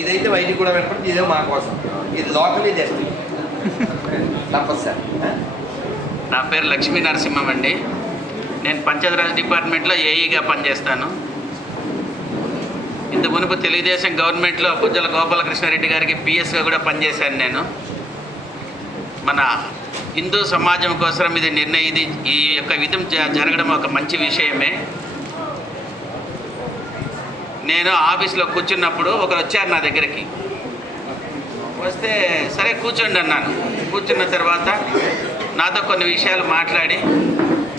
ఇదైతే బయటికి కూడా పెట్టుకుంటే ఇదే మా కోసం, ఇది లోకలీ జస్ట్ తప్పదు సార్. నా పేరు లక్ష్మీ నరసింహం అండి. నేను పంచాయతీరాజ్ డిపార్ట్మెంట్లో ఏఈగా పనిచేస్తాను. ఇంత మునుపు తెలుగుదేశం గవర్నమెంట్లో పుజ్జల గోపాలకృష్ణారెడ్డి గారికి పిఎస్గా కూడా పనిచేశాను నేను. మన హిందూ సమాజం కోసం ఇది ఈ యొక్క విధం జరగడం ఒక మంచి విషయమే. నేను ఆఫీస్లో కూర్చున్నప్పుడు ఒకరు వచ్చారు నా దగ్గరికి. వస్తే సరే కూర్చోండి అన్నాను. కూర్చున్న తర్వాత నాతో కొన్ని విషయాలు మాట్లాడి,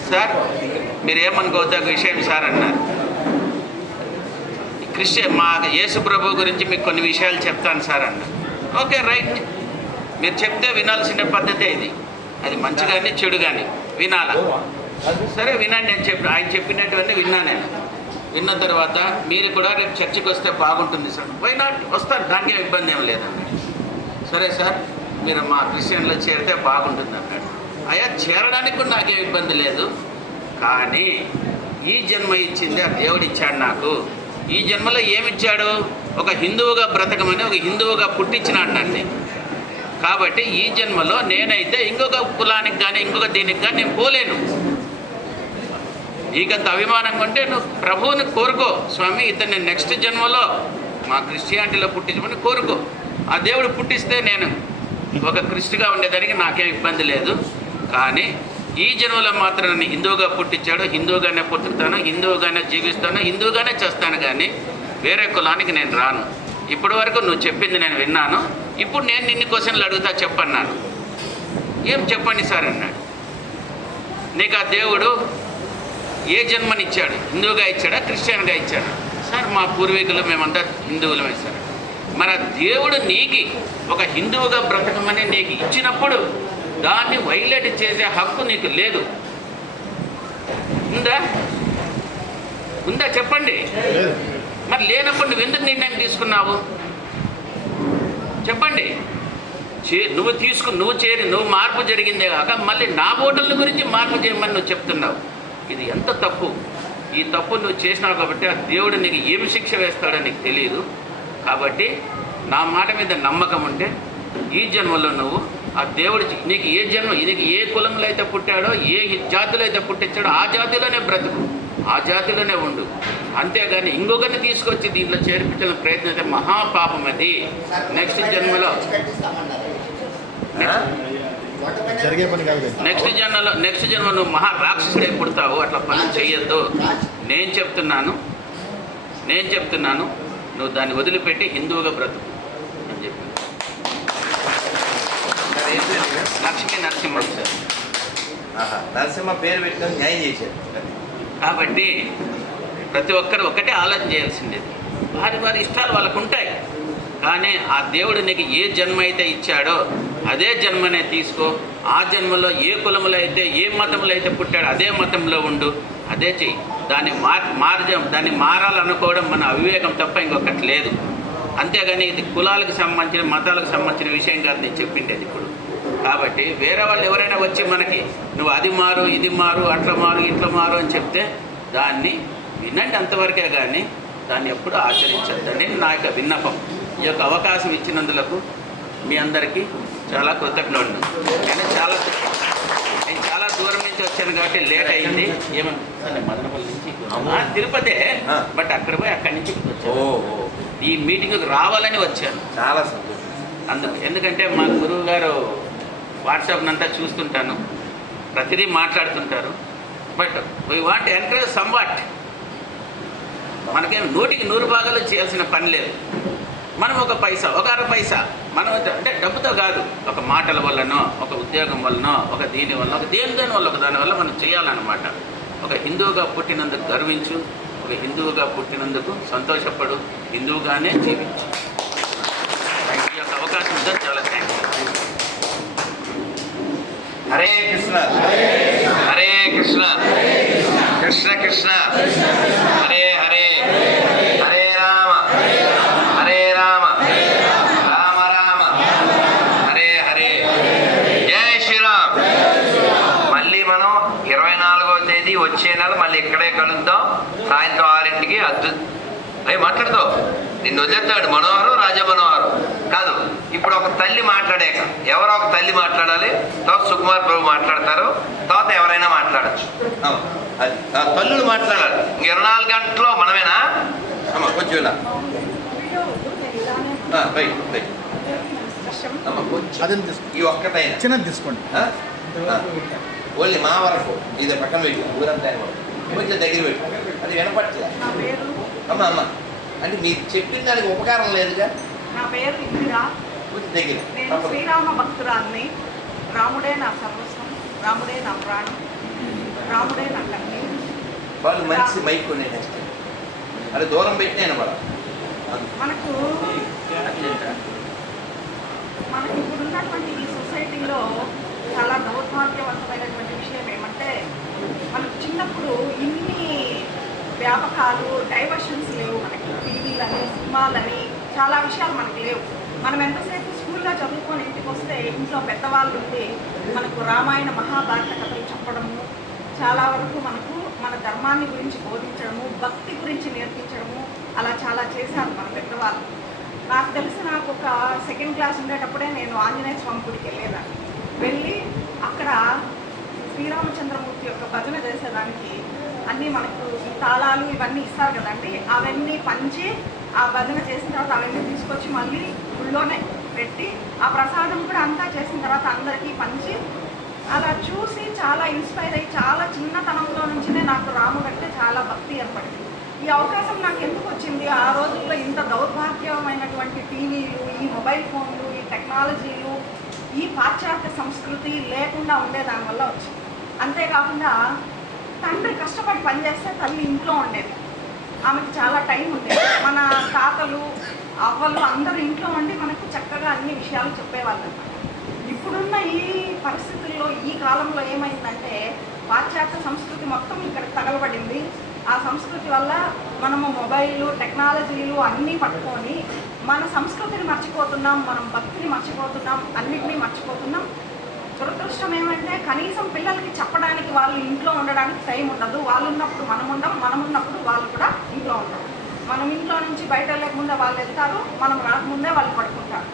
సార్ మీరు ఏమనుకోవద్దు ఒక విషయం సార్ అన్నారు. మా యేసు ప్రభు గురించి మీకు కొన్ని విషయాలు చెప్తాను సార్ అన్నారు. ఓకే రైట్, మీరు చెప్తే వినాల్సిన పద్ధతే ఇది. అది మంచి కానీ చెడు కానీ వినాలా. సరే వినండి అని ఆయన చెప్పినటువంటి విన్నా నేను. విన్న తర్వాత మీరు కూడా రేపు చర్చికి వస్తే బాగుంటుంది సార్. వై నాట్, వస్తారు, దానికి ఇబ్బంది ఏం లేదన్నాడు. సరే సార్ మీరు మా క్రిస్టియన్లో చేరితే బాగుంటుంది అన్నాడు. అయ్యా చేరడానికి కూడా నాకేం ఇబ్బంది లేదు, కానీ ఈ జన్మ ఇచ్చింది ఆ దేవుడు ఇచ్చాడు నాకు. ఈ జన్మలో ఏమిచ్చాడు? ఒక హిందువుగా బ్రతకమని, ఒక హిందువుగా పుట్టించినాడు నన్ను. కాబట్టి ఈ జన్మలో నేనైతే ఇంకొక కులానికి కానీ ఇంకొక దీనికి కానీ నేను పోలేను. నీకంత అభిమానంగా ఉంటే నువ్వు ప్రభువుని కోరుకో, స్వామి ఇతన్ని నెక్స్ట్ జన్మలో మా క్రిస్టియానిటీలో పుట్టించమని కోరుకో. ఆ దేవుడు పుట్టిస్తే నేను ఒక క్రిస్టిగా ఉండేదానికి నాకేం ఇబ్బంది లేదు. కానీ ఈ జన్మలో మాత్రం నన్ను హిందువుగా పుట్టించాడు, హిందువుగానే పుట్టుతాను, హిందువుగానే జీవిస్తాను, హిందువుగానే చేస్తాను, కానీ వేరే కులానికి నేను రాను. ఇప్పటి వరకు నువ్వు చెప్పింది నేను విన్నాను, ఇప్పుడు నేను నిన్ను క్వశ్చన్లు అడుగుతా చెప్పన్నాను. ఏం చెప్పండి సార్ అన్నాడు. నీకు ఆ దేవుడు ఏ జన్మనిచ్చాడు? హిందువుగా ఇచ్చాడా క్రిస్టియన్గా ఇచ్చాడా? సార్ మా పూర్వీకులు మేమంతా హిందువులమే సార్. మన దేవుడు నీకు ఒక హిందువుగా బ్రతకమని నీకు ఇచ్చినప్పుడు దాన్ని వైలేట్ చేసే హక్కు నీకు లేదు. ఉందా చెప్పండి. మరి లేనప్పుడు నువ్వు ఎందుకు నిర్ణయం తీసుకున్నావు చెప్పండి. నువ్వు మార్పు జరిగిందే కాక మళ్ళీ నా ఓటర్ల గురించి మార్పు చేయమని నువ్వు చెప్తున్నావు. ఇది ఎంత తప్పు. ఈ తప్పు నువ్వు చేసినావు కాబట్టి ఆ దేవుడు నీకు ఏమి శిక్ష వేస్తాడో నీకు తెలియదు. కాబట్టి నా మాట మీద నమ్మకం ఉంటే ఈ జన్మలో నువ్వు ఆ దేవుడు నీకు ఏ కులంలో అయితే పుట్టాడో, ఏ జాతిలో అయితే పుట్టించాడో ఆ జాతిలోనే బ్రతుకు, ఆ జాతిలోనే ఉండు. అంతేగాని ఇంకొకరిని తీసుకొచ్చి దీంట్లో చేర్పించాలని ప్రయత్నం అయితే మహాపాపం. అది నెక్స్ట్ జన్మలో నెక్స్ట్ జన్మ నువ్వు మహారాక్షసుడే పుడతావు. అట్లా పనులు చెయ్యొద్దు. నేను చెప్తున్నాను నువ్వు దాన్ని వదిలిపెట్టి హిందువుగా బ్రతుకు అని చెప్పి. లక్ష్మీ నరసింహ సార్. నరసింహ పేరు పెట్టిన న్యాయం చేశారు. కాబట్టి ప్రతి ఒక్కరు ఒకటే ఆలోచన చేయాల్సింది. వారి ఇష్టాలు వాళ్ళకు ఉంటాయి, కానీ ఆ దేవుడు నీకు ఏ జన్మ అయితే ఇచ్చాడో అదే జన్మనే తీసుకో. ఆ జన్మలో ఏ కులములో అయితే ఏ మతంలో అయితే పుట్టాడో అదే మతంలో ఉండు, అదే చెయ్యి. దాన్ని మారాలనుకోవడం మన అవివేకం తప్ప ఇంకొకటి లేదు. అంతేగాని ఇది కులాలకు సంబంధించిన మతాలకు సంబంధించిన విషయం కాదు నేను చెప్పిండేది ఇప్పుడు. కాబట్టి వేరే వాళ్ళు ఎవరైనా వచ్చి మనకి నువ్వు అది మారు, ఇది మారు, అట్లా మారు, ఇట్లా మారు అని చెప్తే దాన్ని వినండి అంతవరకే, కానీ దాన్ని ఎప్పుడూ ఆచరించద్దండి నా యొక్క విన్నపం. ఈ యొక్క అవకాశం ఇచ్చినందులకు మీ అందరికీ చాలా కృతజ్ఞుడు. నేను చాలా దూరం నుంచి వచ్చాను కాబట్టి లేట్ అయింది. ఏమన్నా మదనపల్లి నుంచి తిరుపతే, బట్ అక్కడి నుంచి వచ్చాను. ఈ మీటింగ్కి రావాలని వచ్చాను. చాలా సంతోషం. ఎందుకంటే మా గురువు గారు వాట్సాప్నంతా చూస్తుంటాను, ప్రతిదీ మాట్లాడుతుంటారు. But we want encourage somewhat. మనకేం 100కి 100 భాగాలు చేయాల్సిన పని లేదు. మనం ఒక పైసా, ఒక 1/2 పైసా మనం అంటే డబ్బుతో కాదు, ఒక మాటల వల్లనో, ఒక ఉద్యోగం వల్లనో, ఒక దీని వల్ల, ఒక దేని వల్ల, ఒక దానివల్ల మనం చేయాలన్నమాట. ఒక హిందువుగా పుట్టినందుకు గర్వించు, ఒక హిందువుగా పుట్టినందుకు సంతోషపడు, హిందువుగానే జీవించు. ఈ యొక్క అవకాశం ఉందో చాలా థ్యాంక్స్. హరే కృష్ణ హరే కృష్ణ కృష్ణ కృష్ణ హరే హరే హరే రామ హరే రామ రామ రామ హరే హరే. జై శ్రీరామ్. మళ్ళీ మనం 24వ తేదీ వచ్చే నెల మళ్ళీ ఇక్కడే కలుద్దాం. సాయంత్రం 6ంటికి. అద్భుత మాట్లాడతావు. నిన్ను వదిలేస్తాడు మనోహరం రాజా. తల్లి మాట్లాడాక, ఎవరో ఒక తల్లి మాట్లాడాలి, తర్వాత సుకుమార్ ప్రభు మాట్లాడతారు, తర్వాత ఎవరైనా మాట్లాడచ్చు. అది తల్లులు మాట్లాడాలి. 24 గంటల్లో మనమేనా అమ్మ? కొంచెం ఇలా అమ్మ కొంచెం ఈ ఒక్కటైనా చిన్నది తీసుకోండి. ఓన్లీ మా వరకు ఇది పక్కన పెట్టి ఊరంతా కొంచెం దగ్గర పెట్టి అది వినపట్లే అమ్మ. అమ్మ అంటే మీరు చెప్పిన దానికి ఉపకారం లేదుగా. నా పేరు ఇందిరా. కొంచెం దగ్గర. నేను శ్రీరామ భక్తురాల్ని. రాముడే నా సర్వస్వం, రాముడే నా ప్రాణం, రాముడే నా కన్నీ. వాళ్ళు మంచి మైక్ ఉన్నాయి. నెక్స్ట్ అది దూరం పెట్టినా వినపడ. మనకు ఇప్పుడున్నటువంటి ఈ సొసైటీలో చాలా దౌర్భాగ్యవంతమైనటువంటి విషయం ఏమంటే, మనకు చిన్నప్పుడు ఇన్ని వ్యాపకాలు, డైవర్షన్స్ లేవు. మనకి టీవీలని, సినిమాలని, చాలా విషయాలు మనకు లేవు. మనం ఎంతసేపు స్కూల్లో చదువుకొని ఇంటికి వస్తే ఇంట్లో పెద్దవాళ్ళు ఉండి మనకు రామాయణ మహాభారత కథలు చెప్పడము, చాలా వరకు మనకు మన ధర్మాన్ని గురించి బోధించడము, భక్తి గురించి నేర్పించడము, అలా చాలా చేశారు మన పెద్దవాళ్ళు. నాకు తెలిసి నాకు ఒక 2nd క్లాస్ ఉండేటప్పుడే నేను ఆంజనేయ స్వామి గుడికి వెళ్ళేదాన్ని. వెళ్ళి అక్కడ శ్రీరామచంద్రమూర్తి యొక్క భజన చేసేదానికి అన్నీ మనకు ఈ తాళాలు ఇవన్నీ ఇస్తారు కదండి, అవన్నీ పంచి ఆ భజన చేసిన తర్వాత అవన్నీ తీసుకొచ్చి మళ్ళీ గుళ్ళోనే పెట్టి ఆ ప్రసాదం కూడా అంతా చేసిన తర్వాత అందరికీ పంచి, అలా చూసి చాలా ఇన్స్పైర్ అయ్యి చాలా చిన్నతనంలో నుంచినే నాకు రాముడు అంటే చాలా భక్తి ఏర్పడింది. ఈ అవకాశం నాకు ఎందుకు వచ్చింది? ఆ రోజుల్లో ఇంత దౌర్భాగ్యమైనటువంటి టీవీలు, ఈ మొబైల్ ఫోన్లు, ఈ టెక్నాలజీలు, ఈ పాశ్చాత్య సంస్కృతి లేకుండా ఉండే దానివల్ల వచ్చింది. అంతేకాకుండా తండ్రి కష్టపడి పనిచేస్తే తల్లి ఇంట్లో ఉండేది, ఆమెకి చాలా టైం ఉండేది. మన తాతలు, అవ్వలు అందరూ ఇంట్లో ఉండి మనకు చక్కగా అన్ని విషయాలు చెప్పేవాళ్ళు అన్నమాట. ఇప్పుడున్న ఈ పరిస్థితుల్లో, ఈ కాలంలో ఏమైందంటే పాశ్చాత్య సంస్కృతి మొత్తం ఇక్కడ తగలబడింది. ఆ సంస్కృతి వల్ల మనము మొబైళ్ళు, టెక్నాలజీలు అన్నీ పట్టుకొని మన సంస్కృతిని మర్చిపోతున్నాం, మనం భక్తిని మర్చిపోతున్నాం, అన్నిటినీ మర్చిపోతున్నాం. దురదృష్టం ఏమంటే కనీసం పిల్లలకి చెప్పడానికి వాళ్ళు ఇంట్లో ఉండడానికి టైం ఉండదు. వాళ్ళు ఉన్నప్పుడు మనం ఉండం, మనం ఉన్నప్పుడు వాళ్ళు కూడా ఇంట్లో ఉండరు. మనం ఇంట్లో నుంచి బయట వెళ్ళకముందే వాళ్ళు వెళ్తారు, మనం రాకముందే వాళ్ళు పడుకుంటారు.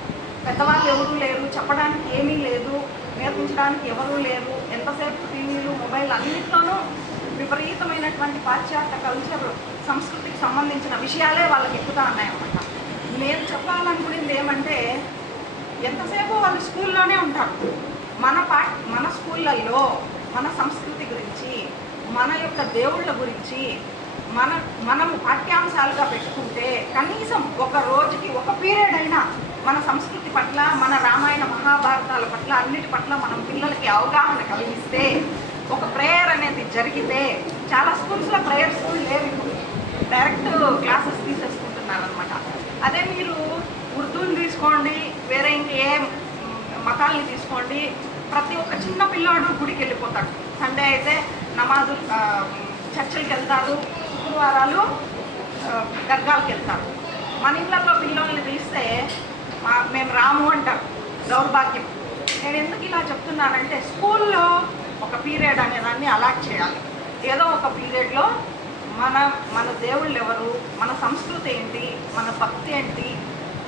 పెద్దవాళ్ళు ఎవరూ లేరు, చెప్పడానికి ఏమీ లేదు, నేర్పించడానికి ఎవరూ లేరు. ఎంతసేపు టీవీలు, మొబైల్ అన్నింటిలోనూ విపరీతమైనటువంటి పాశ్చాత్య కల్చర్, సంస్కృతికి సంబంధించిన విషయాలే వాళ్ళకి ఎక్కుతూ ఉన్నాయన్నమాట. నేను చెప్పాలనుకునేది ఏమంటే, ఎంతసేపు వాళ్ళు స్కూల్లోనే ఉంటారు. మన స్కూళ్ళల్లో మన సంస్కృతి గురించి, మన యొక్క దేవుళ్ళ గురించి మనం పాఠ్యాంశాలుగా పెట్టుకుంటే కనీసం ఒక రోజుకి ఒక పీరియడ్ అయినా మన సంస్కృతి పట్ల, మన రామాయణ మహాభారతాల పట్ల, అన్నిటి పట్ల మనం పిల్లలకి అవగాహన కలిగిస్తే, ఒక ప్రేయర్ అనేది జరిగితే, చాలా స్కూల్స్లో ప్రేయర్ స్కూల్ లేవు, ఇప్పుడు డైరెక్ట్ క్లాసెస్ తీసేసుకుంటున్నారు అనమాట. అదే మీరు ఉర్దూని తీసుకోండి, వేరే ఇంకే మతాల్ని తీసుకోండి, ప్రతి ఒక్క చిన్న పిల్లాడు గుడికి వెళ్ళిపోతాడు. సండే అయితే నమాజు చర్చిలకు వెళ్తారు, శుక్రవారాలు దర్గాలకు వెళ్తారు. మన ఇళ్ళల్లో పిల్లల్ని తీస్తే మేము రాము అంటారు. దౌర్భాగ్యం. నేను ఎందుకు ఇలా చెప్తున్నానంటే, స్కూల్లో ఒక పీరియడ్ అనేదాన్ని అలాట్ చేయాలి. ఏదో ఒక పీరియడ్లో మన దేవుళ్ళు ఎవరు, మన సంస్కృతి ఏంటి, మన భక్తి ఏంటి,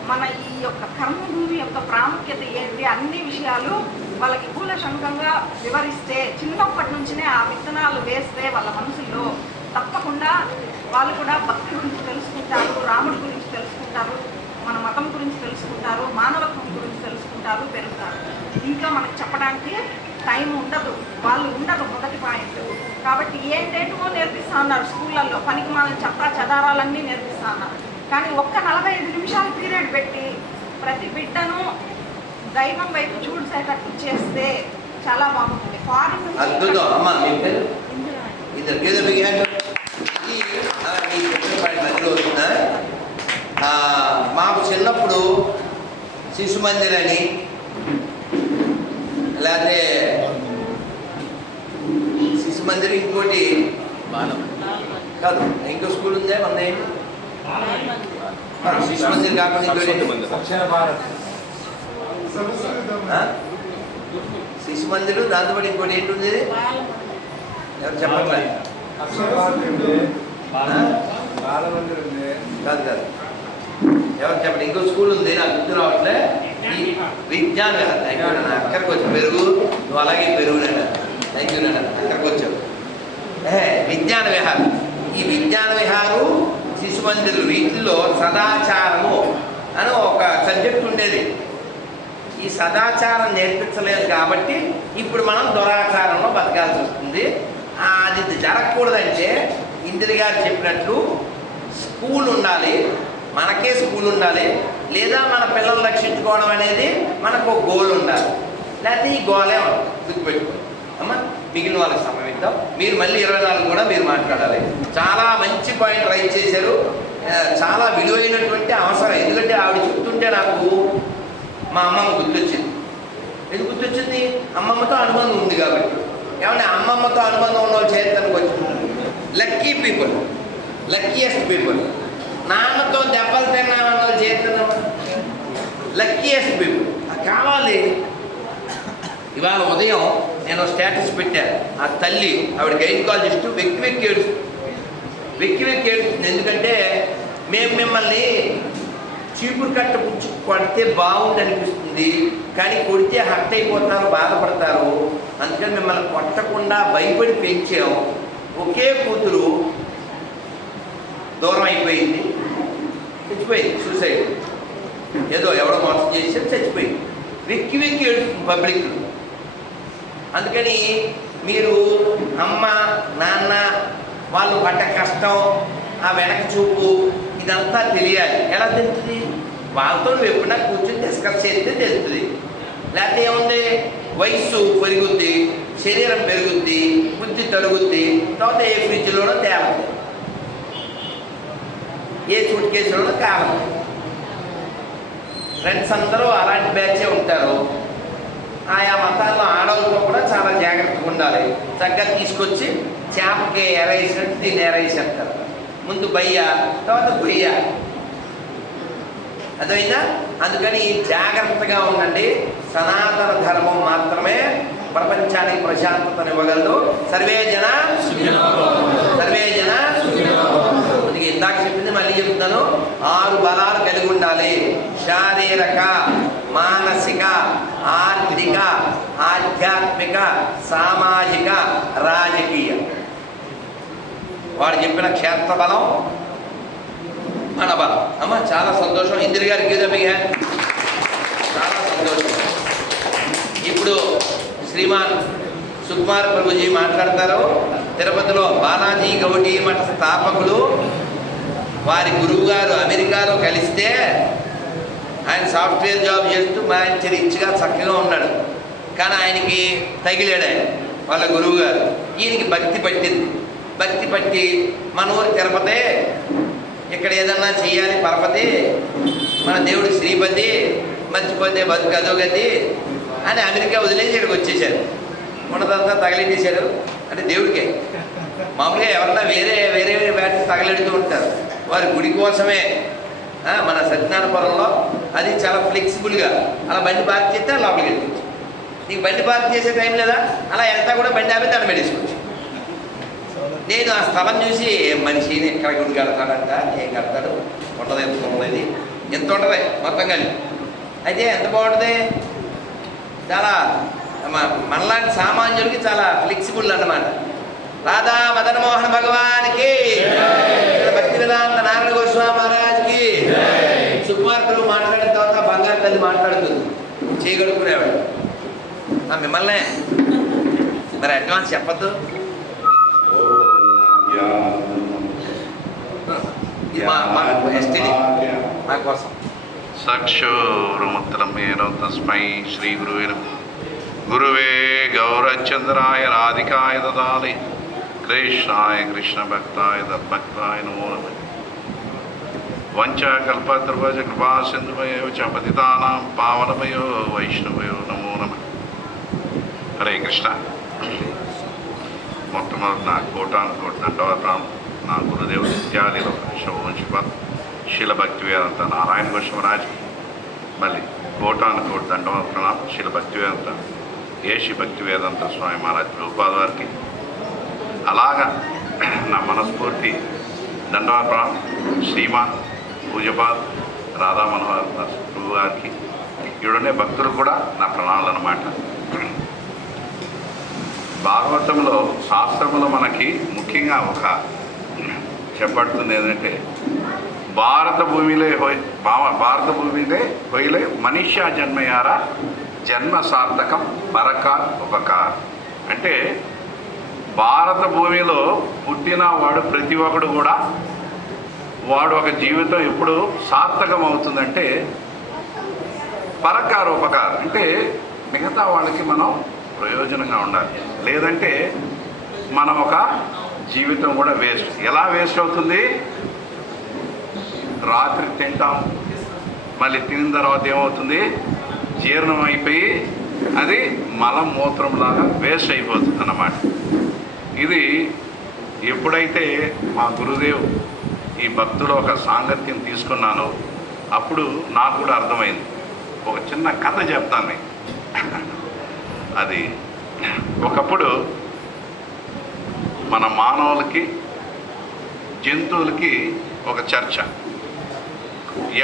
మన ఈ యొక్క కర్మభూమి యొక్క ప్రాముఖ్యత ఏంటి, అన్ని విషయాలు వాళ్ళకి కూలశంకంగా వివరిస్తే, చిన్నప్పటి నుంచినే ఆ విత్తనాలు వేస్తే వాళ్ళ మనసుల్లో తప్పకుండా వాళ్ళు కూడా భక్తి గురించి తెలుసుకుంటారు, రాముడి గురించి తెలుసుకుంటారు, మన మతం గురించి తెలుసుకుంటారు, మానవత్వం గురించి తెలుసుకుంటారు, పెరుగుతారు. ఇంకా మనకు చెప్పడానికి టైం ఉండదు, వాళ్ళు ఉండదు. మొదటి పాయింట్. కాబట్టి ఏంటేంటో నేర్పిస్తూ ఉన్నారు స్కూళ్ళల్లో, పనికి మనం చెప్పా చదారాలన్నీ నేర్పిస్తూ ఉన్నారు. కానీ ఒక్క 45 నిమిషాల పీరియడ్ పెట్టి ప్రతి బిడ్డను దైవం వైపు చూసేటట్టు చేస్తే చాలా బాగుంటుంది. ఫారిన్ మాకు చిన్నప్పుడు శిశు మందిర్ అని, లేకపోతే శిశు మందిర్, ఇంకోటి కాదు ఇంకో స్కూల్ ఉందే మన శిశు మందిర్ కాకుండా శిశు మందిర్, దాంతోపాటు ఇంకోటి ఏంటుంది ఎవరు చెప్పట్లేదు. కాదు కాదు ఎవరు చెప్పండి. ఇంకో స్కూల్ ఉంది, నాకు గుర్తు రావట్లే. విజ్ఞాన విహార్. థ్యాంక్ యూ నాన్న, అక్కడికి వచ్చి పెరుగు నువ్వు అలాగే పెరుగు నాన్న. థ్యాంక్ యూ నాన్న, అక్కడికి వచ్చావు. విజ్ఞాన విహార్. ఈ విజ్ఞాన విహారు, శిశు మందిరులు, వీటిల్లో సదాచారము అని ఒక సబ్జెక్ట్ ఉండేది. ఈ సదాచారం నేర్పించలేదు కాబట్టి ఇప్పుడు మనం దురాచారంలో బతకాల్సి వస్తుంది. అది జరగకూడదంటే ఇందిరి గారు చెప్పినట్లు స్కూల్ ఉండాలి, మనకే స్కూల్ ఉండాలి, లేదా మన పిల్లలు రక్షించుకోవడం అనేది మనకు ఒక గోల్ ఉండాలి. లేకపోతే ఈ గోలే గుర్తుపెట్టుకోండి అమ్మా. మిగిలిన వాళ్ళకి సమయం ఇద్దాం. మీరు మళ్ళీ 24 కూడా మీరు మాట్లాడాలి. చాలా మంచి పాయింట్ రైట్ చేశారు. చాలా విలువైనటువంటి అవసరం. ఎందుకంటే ఆవిడ చెప్తుంటే నాకు మా అమ్మమ్మ గుర్తొచ్చింది. ఎందుకు గుర్తొచ్చింది? అమ్మమ్మతో అనుబంధం ఉంది కాబట్టి. ఏమంటే అమ్మమ్మతో అనుబంధం ఉన్న వాళ్ళు చేస్తానికి వచ్చింది లక్కీ పీపుల్, లక్కీయెస్ట్ పీపుల్. నాన్నతో దెబ్బలు తిన్నామన్న వాళ్ళు చేస్తున్నామా? Luckiest people. కావాలి. ఇవాళ ఉదయం నేను స్టేటస్ పెట్టాను. ఆ తల్లి, ఆవిడ గైనకాలజిస్టు, వెక్కి ఏడుస్తుంది. ఎందుకంటే మేము మిమ్మల్ని చీపురు కట్ట పుచ్చి కొడితే బాగుంది అనిపిస్తుంది, కానీ కొడితే హర్ట్ అయిపోతారు, బాధపడతారు. అందుకని మిమ్మల్ని కొట్టకుండా భయపడి పెంచాం. ఒకే కూతురు దూరం అయిపోయింది, చచ్చిపోయింది. సూసైడ్, ఏదో ఎవడో మోసం చేసి చచ్చిపోయింది. వెక్కి ఏడుస్తుంది పబ్లిక్. అందుకని మీరు అమ్మ నాన్న వాళ్ళు పడ్డ కష్టం, ఆ వెనక చూపు, ఇదంతా తెలియాలి. ఎలా తెలుస్తుంది? వాళ్ళతో నువ్వు ఎప్పుడైనా కూర్చొని డిస్కస్ చేస్తే తెలుస్తుంది. లేకపోతే ఏముంది, వయస్సు పెరుగుద్ది, శరీరం పెరుగుద్ది, బుద్ధి తరుగుద్ది, తర్వాత ఏ ఫ్రిడ్జ్లోనో తేలదు, ఏ సూట్ కేసులోనో కాలదు. ఫ్రెండ్స్ అందరూ అలాంటి బ్యాచే ఉంటారు. ఆయా మతాల్లో ఆడవాళ్ళతో కూడా చాలా జాగ్రత్తగా ఉండాలి. చక్కగా తీసుకొచ్చి చేపకి ఎరేసినట్టు దీన్ని ఎరేసేస్తారు. ముందు బయ్య, తర్వాత గొయ్య. అదైనా అందుకని జాగ్రత్తగా ఉండండి. సనాతన ధర్మం మాత్రమే ప్రపంచానికి ప్రశాంతతనివ్వగలదు. సర్వే జన అందుకే ఇందాక చెప్పింది మళ్ళీ చెప్తాను. 6 బలాలు కలిగి ఉండాలి. శారీరక, మానసిక, ఆర్థిక, ఆధ్యాత్మిక, సామాజిక, రాజకీయ. వాడు చెప్పిన క్షేత్ర బలం, మన బలం. అమ్మ చాలా సంతోషం. ఇందిరి గారికి ఏదో మీకు చాలా సంతోషం. ఇప్పుడు శ్రీమాన్ సుకుమార్ ప్రభుజీ మాట్లాడతారు. తిరుపతిలో బాలాజీ గౌడీ మఠ స్థాపకులు, వారి గురువు గారు అమెరికాలో కలిస్తే ఆయన సాఫ్ట్వేర్ జాబ్ చేస్తూ మంచి రిచ్గా చక్కగా ఉన్నాడు. కానీ ఆయనకి తగిలాడు ఆయన వాళ్ళ గురువు గారు. ఈయనకి భక్తి పట్టింది. భక్తి పట్టి మన ఊరు తిరుపతి, ఇక్కడ ఏదన్నా చెయ్యాలి పరపతి, మన దేవుడు శ్రీపతి, మర్చిపోతే బతుకు అదోగతి అని అమెరికా వదిలేసి ఇక్కడికి వచ్చేసారు. ఉన్నదంతా తగిలించేశారు. అంటే దేవుడికే. మామూలుగా ఎవరన్నా వేరే బ్యాట్ తగలెడుతూ ఉంటారు. వారి గుడి కోసమే. మన సత్యనారాయణపురంలో అది చాలా ఫ్లెక్సిబుల్గా అలా బండి పార్క్ చేస్తే లోపలికి వెళ్ళిపోవచ్చు. నీకు బండి పార్క్ చేసే టైం లేదా, అలా వెళ్తా కూడా బండి ఆపి తను పెట్టేసుకోవచ్చు. నేను ఆ స్థలం చూసి మనిషిని ఎక్కడ గుడి కడతాడంట, ఏం కడతాడు, ఉంటుంది ఎంత ఉండదు, ఎంత ఉంటుంది మొత్తం కానీ. అయితే ఎంత బాగుంటుంది, చాలా మనలాంటి సామాన్యులకి చాలా ఫ్లెక్సిబుల్ అన్నమాట. రాధా మదన్ మోహన్ భగవాన్కి, భక్తి వేదాంత నారాయణ గోస్వామి మహారాజ్కి. సుకుమార్ ప్రభు మాట్లాడిన తర్వాత బంగారు తల్లి మాట్లాడుతుంది, చేయగలుగుకునేవాడు. మిమ్మల్నే మరి అడ్వాన్స్ చెప్పద్దు. మా కోసం సక్షోరుముత్తరమేనో తస్మై శ్రీ గురువే గౌరచంద్రాయ రాధికాయ దదాలి కృష్ణాయ కృష్ణ భక్తాయ తద్భక్తాయ నమో నమః. వంచకల్పద్రువజ కృపా సింధువయో చ పతితానాం పావనమయో వైష్ణవయో నమో నమః. హరే కృష్ణ. మొట్టమొదటి నా కోటానుకోటి దండవతం నా గురుదేవుడు ఇత్యాదిలో శివవంశపత్ శిల భక్తి వేదంత నారాయణ గోస్వామి, మళ్ళీ కోటానుకోటి దండవతం శిల భక్తి వేదంత ఏషి భక్తి వేదంత స్వామి మహారాజ్ ప్రభుపాద వారికి, అలాగా నా మనస్ఫూర్తి దండవతం శ్రీమాన్ పూజపాద్ రాధా మనోహర్ ప్రభు గారికి ఈడుండే భక్తులు కూడా నా ప్రణాళిక అన్నమాట. భాగవతంలో శాస్త్రంలో మనకి ముఖ్యంగా ఒక చెప్పబడుతుంది ఏంటంటే భారత భూమిలో హోయిలే మనుష్య జన్మయారా జన్మ సార్థకం పరక ఉపకార్. అంటే భారత భూమిలో పుట్టిన వాడు ప్రతి ఒక్కడు కూడా వాడు ఒక జీవితం ఎప్పుడు సార్థకం అవుతుందంటే పరకార ఉపకారం, అంటే మిగతా వాళ్ళకి మనం ప్రయోజనంగా ఉండాలి. లేదంటే మనం ఒక జీవితం కూడా వేస్ట్. ఎలా వేస్ట్ అవుతుంది? రాత్రి తింటాం, మళ్ళీ తినిన తర్వాత ఏమవుతుంది? జీర్ణం అయిపోయి అది మలం మూత్రంలాగా వేస్ట్ అయిపోతుంది అన్నమాట. ఇది ఎప్పుడైతే మా గురుదేవ్ ఈ భక్తులు ఒక సాంగత్యం తీసుకున్నానో అప్పుడు నాకు కూడా అర్థమైంది. ఒక చిన్న కథ చెప్తాను మీకు. అది ఒకప్పుడు మన మానవులకి జంతువులకి ఒక చర్చ,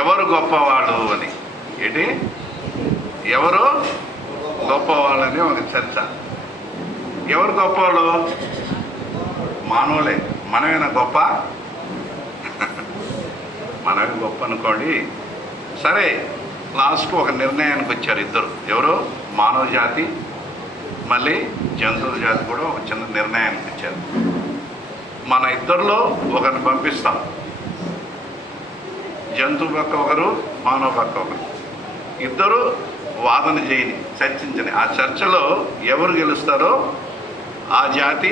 ఎవరు గొప్పవాళ్ళు అని. ఏంటి? ఎవరు గొప్పవాళ్ళని ఒక చర్చ. ఎవరు గొప్పవాళ్ళు? మానవులే. మనమేనా గొప్ప? మనమే గొప్ప అనుకోండి. సరే, లాస్ట్కు ఒక నిర్ణయానికి వచ్చారు ఇద్దరు. ఎవరు? మానవ జాతి, మళ్ళీ జంతువుల జాతి కూడా ఒక చిన్న నిర్ణయానికి వచ్చారు. మన ఇద్దరిలో ఒకరిని పంపిస్తాం, జంతువు పక్క ఒకరు, మానవ పక్క ఒకరు. ఇద్దరు వాదన చేయని, చర్చించని. ఆ చర్చలో ఎవరు గెలుస్తారో ఆ జాతి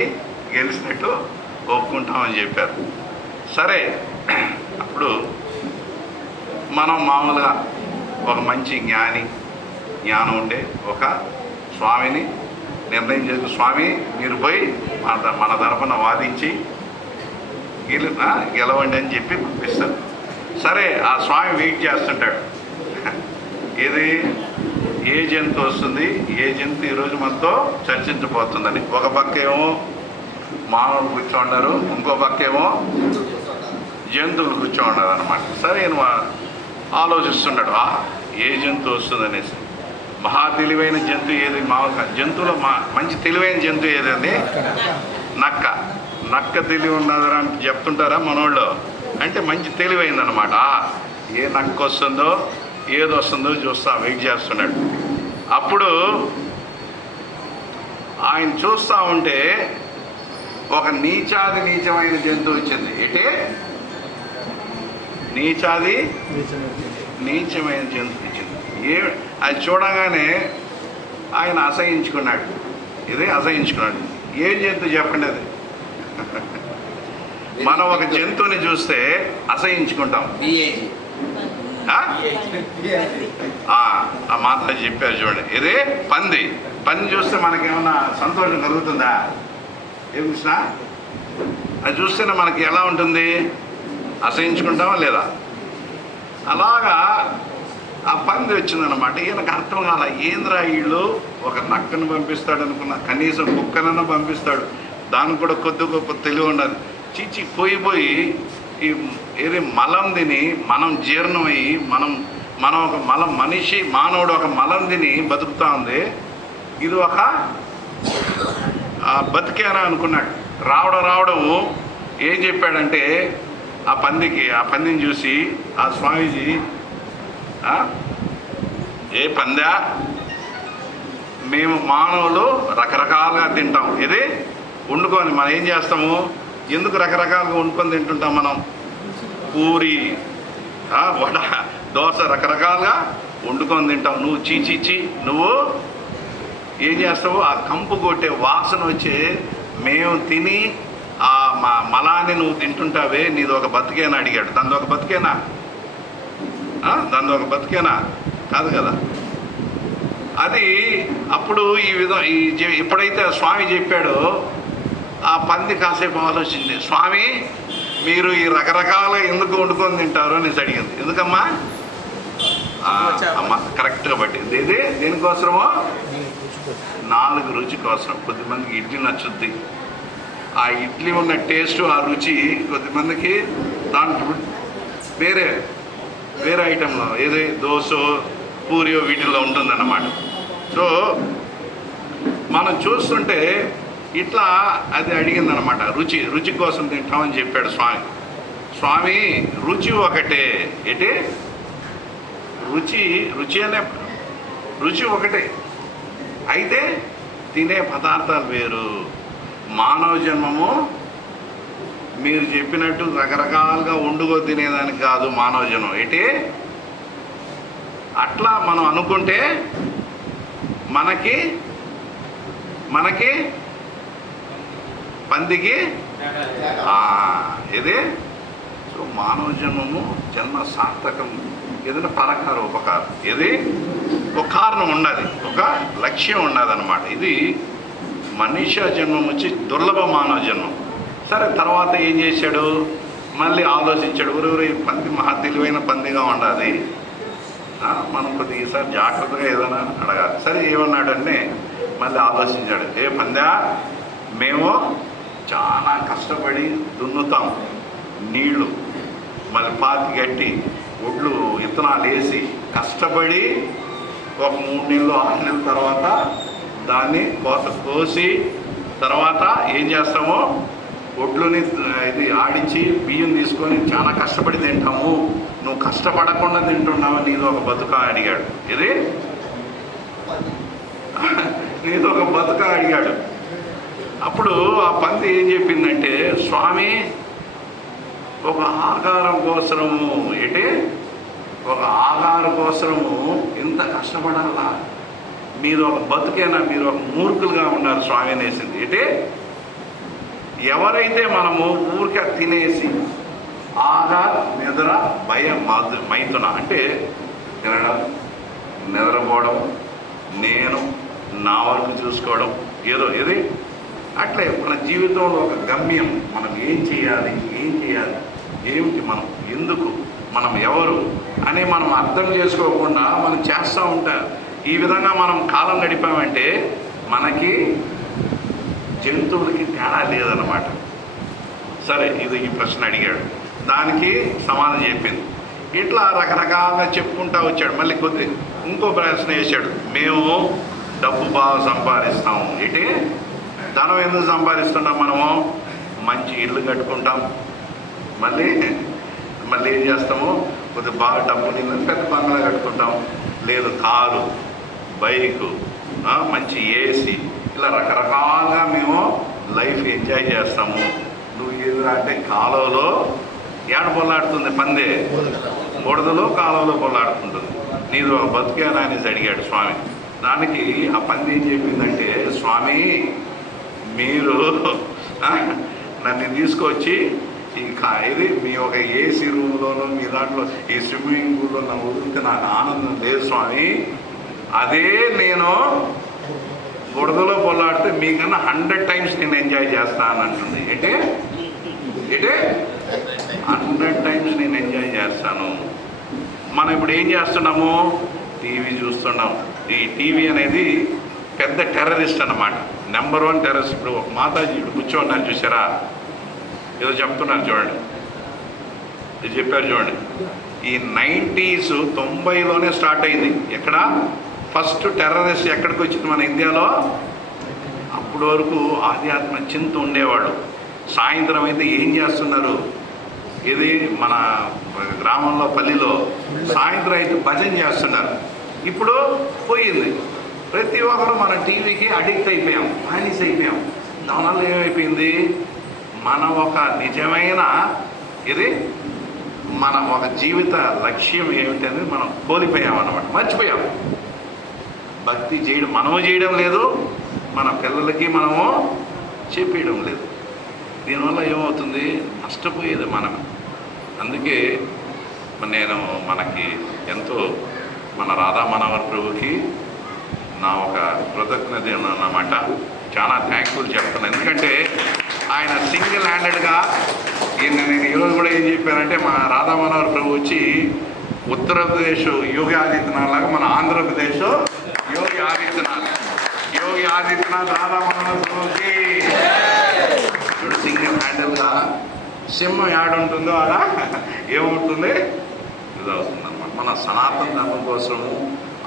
గెలిచినట్టు ఒప్పుకుంటామని చెప్పారు. సరే, అప్పుడు మనం మామూలుగా ఒక మంచి జ్ఞానం ఉండే ఒక స్వామిని నిర్ణయం చేసి, స్వామి మీరు పోయి మన తరఫున వాదించి గెలవండి అని చెప్పి పంపిస్తారు. సరే, ఆ స్వామి వెయిట్ చేస్తుంటాడు. ఇది ఏ జంతు వస్తుంది, ఏ జంతు ఈరోజు మనతో చర్చించబోతుందని. ఒక పక్క ఏమో మానవులు కూర్చోండారు, ఇంకో పక్క ఏమో జంతువులు కూర్చోండారు అనమాట. సరే, ఆలోచిస్తున్నాడు ఏ జంతువు వస్తుందనేసి. మహా తెలివైన జంతువు ఏది? మామూలుగా జంతువులో మంచి తెలివైన జంతువు ఏదండి? నక్క. నక్క తెలివి ఉన్నదని అంటే చెప్తుంటారా మనోళ్ళు? అంటే మంచి తెలివైందనమాట. ఏ నక్క వస్తుందో ఏది వస్తుందో చూస్తా వెయిట్ చేస్తున్నాడు. అప్పుడు ఆయన చూస్తూ ఉంటే ఒక నీచమైన జంతువు వచ్చింది. ఏంటి? నీచమైన జంతువు వచ్చింది. అది చూడగానే ఆయన అసహించుకున్నాడు. ఏం జంతువు చెప్పండి అది? మనం ఒక జంతువుని చూస్తే అసహించుకుంటాం. ఆ మాత్రం చెప్పారు చూడండి. ఇదే పంది చూస్తే మనకేమన్నా సంతోషం కలుగుతుందా? ఏం కృష్ణ? అది చూస్తేనే మనకి ఎలా ఉంటుంది? అసహించుకుంటామా లేదా? అలాగా ఆ పంది వచ్చిందనమాట. ఈయనకు అర్థం కాల. ఏంద్రా వీళ్ళు ఒక నక్కను పంపిస్తాడు అనుకున్నా, కనీసం కుక్కనన్నా పంపిస్తాడు, దానికి కూడా కొద్ది గొప్ప తెలివి ఉండాలి. చీచి పోయి ఈ ఏది మలం తిని మనం జీర్ణమయ్యి మనం ఒక మానవుడు ఒక మలం తిని బతుకుతా ఉంది. ఇది ఒక బతికేనా అనుకున్నాడు. రావడం ఏం చెప్పాడంటే ఆ పందిని చూసి ఆ స్వామీజీ, ఏ పందా, మేము మానవులు రకరకాలుగా తింటాం. ఇది వండుకొని మనం ఏం చేస్తాము? ఎందుకు రకరకాలుగా వండుకొని తింటుంటాం మనం? పూరి, వడ, దోశ రకరకాలుగా వండుకొని తింటాం. నువ్వు చీచీచి నువ్వు ఏం చేస్తావు? ఆ కంపు కొట్టే వాసన వచ్చి మేము తిని ఆ మలాన్ని నువ్వు తింటుంటావే, నీది ఒక బతికేనా అడిగాడు. దాని ఒక బతికేనా? కాదు కదా. అది అప్పుడు ఎప్పుడైతే స్వామి చెప్పాడో ఆ పంది కాసేపు ఆలోచించింది. స్వామి మీరు ఈ రకరకాలుగా ఎందుకు వండుకొని తింటారు అనేసి అడిగింది. ఎందుకమ్మా? అమ్మ కరెక్ట్గా పట్టింది. ఇది దేనికోసమో? 4 రుచి కోసం. కొద్దిమందికి ఇడ్లీ నచ్చుద్ది, ఆ ఇడ్లీ ఉన్న టేస్ట్, ఆ రుచి కొద్దిమందికి దాంట్లో వేరే ఐటెంలో ఏది దోశ పూరియో వీటిల్లో ఉంటుందన్నమాట. సో మనం చూస్తుంటే ఇట్లా అది అడిగిందనమాట. రుచి కోసం తింటామని చెప్పాడు స్వామి. రుచి ఒకటే. ఏంటి రుచి ఒకటే, అయితే తినే పదార్థాలు వేరు. మానవ జన్మము మీరు చెప్పినట్టు రకరకాలుగా వండుకో తినేదానికి కాదు మానవ జన్మం. ఏంటి అట్లా మనం అనుకుంటే మనకి పందికి ఇది. సో మానవ జన్మము జన్మ సార్థకం ఏదైనా పరకార ఉపకారం, ఇది ఒక కారణం ఉన్నది, ఒక లక్ష్యం ఉన్నదన్నమాట. ఇది మనిషి జన్మం వచ్చి దుర్లభ మానవ జన్మం. సరే, తర్వాత ఏం చేశాడు, మళ్ళీ ఆలోచించాడు. ఊరు పంది మహా తెలివైన పందిగా ఉండాలి, మనం కొద్దిగా ఈసారి జాగ్రత్తగా ఏదైనా అడగాలి. సరే, ఏమన్నాడంటే మళ్ళీ ఆలోచించాడు. పందా, మేము చాలా కష్టపడి దున్నుతాం, నీళ్లు మళ్ళీ పాతి కట్టి ఒడ్లు విత్తనాలు వేసి కష్టపడి ఒక 3 నెలలు 6 నెలల తర్వాత దాన్ని కోసి తర్వాత ఏం చేస్తామో ఒడ్లుని ఇది ఆడించి బియ్యం తీసుకొని చాలా కష్టపడి తింటాము. నువ్వు కష్టపడకుండా తింటున్నావు, నీది ఒక బతుక అడిగాడు. ఇది నీది ఒక బతుక అడిగాడు. అప్పుడు ఆ పంది ఏం చెప్పిందంటే, స్వామి ఒక ఆకారం కోసము ఒక ఆహారం కోసము ఎంత కష్టపడాలా, మీరు ఒక బతుకేనా, మీరు ఒక మూర్ఖులుగా ఉన్నారు స్వామి అనేసింది. ఎవరైతే మనము ఊరికే తినేసి ఆగా నిద్ర భయం మైతున అంటే తినడం, నిద్రపోవడం, నేను నా వరకు చూసుకోవడం, ఏది అట్లే మన జీవితంలో ఒక గమ్యం, మనం ఏం చేయాలి, ఏమిటి మనం, ఎందుకు, మనం ఎవరు అని మనం అర్థం చేసుకోకుండా మనం చేస్తూ ఉంటాం. ఈ విధంగా మనం కాలం గడిపామంటే మనకి జంతువులకి తేడా లేదన్నమాట. సరే, ఇది ఈ ప్రశ్న అడిగాడు, దానికి సమాధానం చెప్పింది. ఇట్లా రకరకాలుగా చెప్పుకుంటూ వచ్చాడు. మళ్ళీ ఇంకో ప్రశ్న వేశాడు. మేము డబ్బు బాగా సంపాదిస్తాము. ధనం ఎందుకు సంపాదిస్తున్నాం, మనము మంచి ఇల్లు కట్టుకుంటాం, మళ్ళీ ఏం చేస్తాము, కొద్దిగా బాగా డబ్బు పెద్ద బంగ్లా కట్టుకుంటాం, లేదు కారు, బైకు, మంచి ఏసీ, ఇలా రకరకాలుగా మేము లైఫ్ ఎంజాయ్ చేస్తాము. నువ్వు ఏదిరా అంటే కాలువలో ఏడ పొల్లాడుతుంది పందే, బుడదలో కాలువలో పొల్లాడుతుంటుంది, నీది ఒక బతికేనా అనేసి అడిగాడు స్వామి. దానికి ఆ పంది ఏం చెప్పిందంటే, స్వామి మీరు నన్ను తీసుకొచ్చి ఇది మీ ఒక ఏసీ రూమ్లోనూ మీ దాంట్లో ఈ స్విమ్మింగ్ పూల్లో నన్ను వదిలితే నాకు ఆనందం లేదు స్వామి. అదే నేను బుడదలో పొల్లాడితే మీకన్నా 100 times నేను ఎంజాయ్ చేస్తాను అంటుంది. 100 times నేను ఎంజాయ్ చేస్తాను. మనం ఇప్పుడు ఏం చేస్తున్నాము, టీవీ చూస్తున్నాం. ఈ టీవీ అనేది పెద్ద టెర్రరిస్ట్ అన్నమాట, నెంబర్ 1 టెర్రరిస్ట్. ఇప్పుడు ఒక మాతాజీ ఇప్పుడు కూర్చోన్నారు చూసారా, ఏదో చెప్తున్నారు చూడండి, ఇది చెప్పారు చూడండి. ఈ 90s 90లోనే స్టార్ట్ అయింది. ఎక్కడ ఫస్ట్ టెర్రరిస్ట్ ఎక్కడికి వచ్చింది మన ఇండియాలో. అప్పటి వరకు ఆధ్యాత్మ చింత ఉండేవాడు. సాయంత్రం అయితే ఏం చేస్తున్నారు, ఇది మన గ్రామంలో పల్లిలో సాయంత్రం అయితే భజన చేస్తున్నారు. ఇప్పుడు పోయింది. ప్రతి ఒక్కరు మన టీవీకి అడిక్ట్ అయిపోయాం, బానిస అయిపోయాం. దానివల్ల ఏమైపోయింది, మన ఒక నిజమైన మన ఒక జీవిత లక్ష్యం ఏమిటనేది మనం కోల్పోయాం అన్నమాట, మర్చిపోయాం. భక్తి చేయడం మనము చేయడం లేదు, మన పిల్లలకి మనము చెప్పేయడం లేదు. దీనివల్ల ఏమవుతుంది, నష్టపోయేది మనం. అందుకే నేను మనకి ఎంతో మన రాధా మనోహర్ ప్రభుకి నా ఒక కృతజ్ఞత అన్నమాట, చాలా థ్యాంక్ఫుల్ చెప్తున్నాను. ఎందుకంటే ఆయన సింగిల్ హ్యాండెడ్గా నేను ఈరోజు కూడా ఏం చెప్పానంటే, మా రాధా మనోహర్ ప్రభు వచ్చి ఉత్తరప్రదేశ్ యోగి ఆదిత్యనాథ్ లాగా మన ఆంధ్రప్రదేశ్ యోగి ఆదిత్యనాథ్ రాధా మనోహర్ ప్రభుకి సింగిల్ హ్యాండెల్గా సింహం యాడుంటుందో ఆడ ఏమవుతుంది, ఇది అవుతుంది అన్నమాట. మన సనాతన ధర్మం కోసము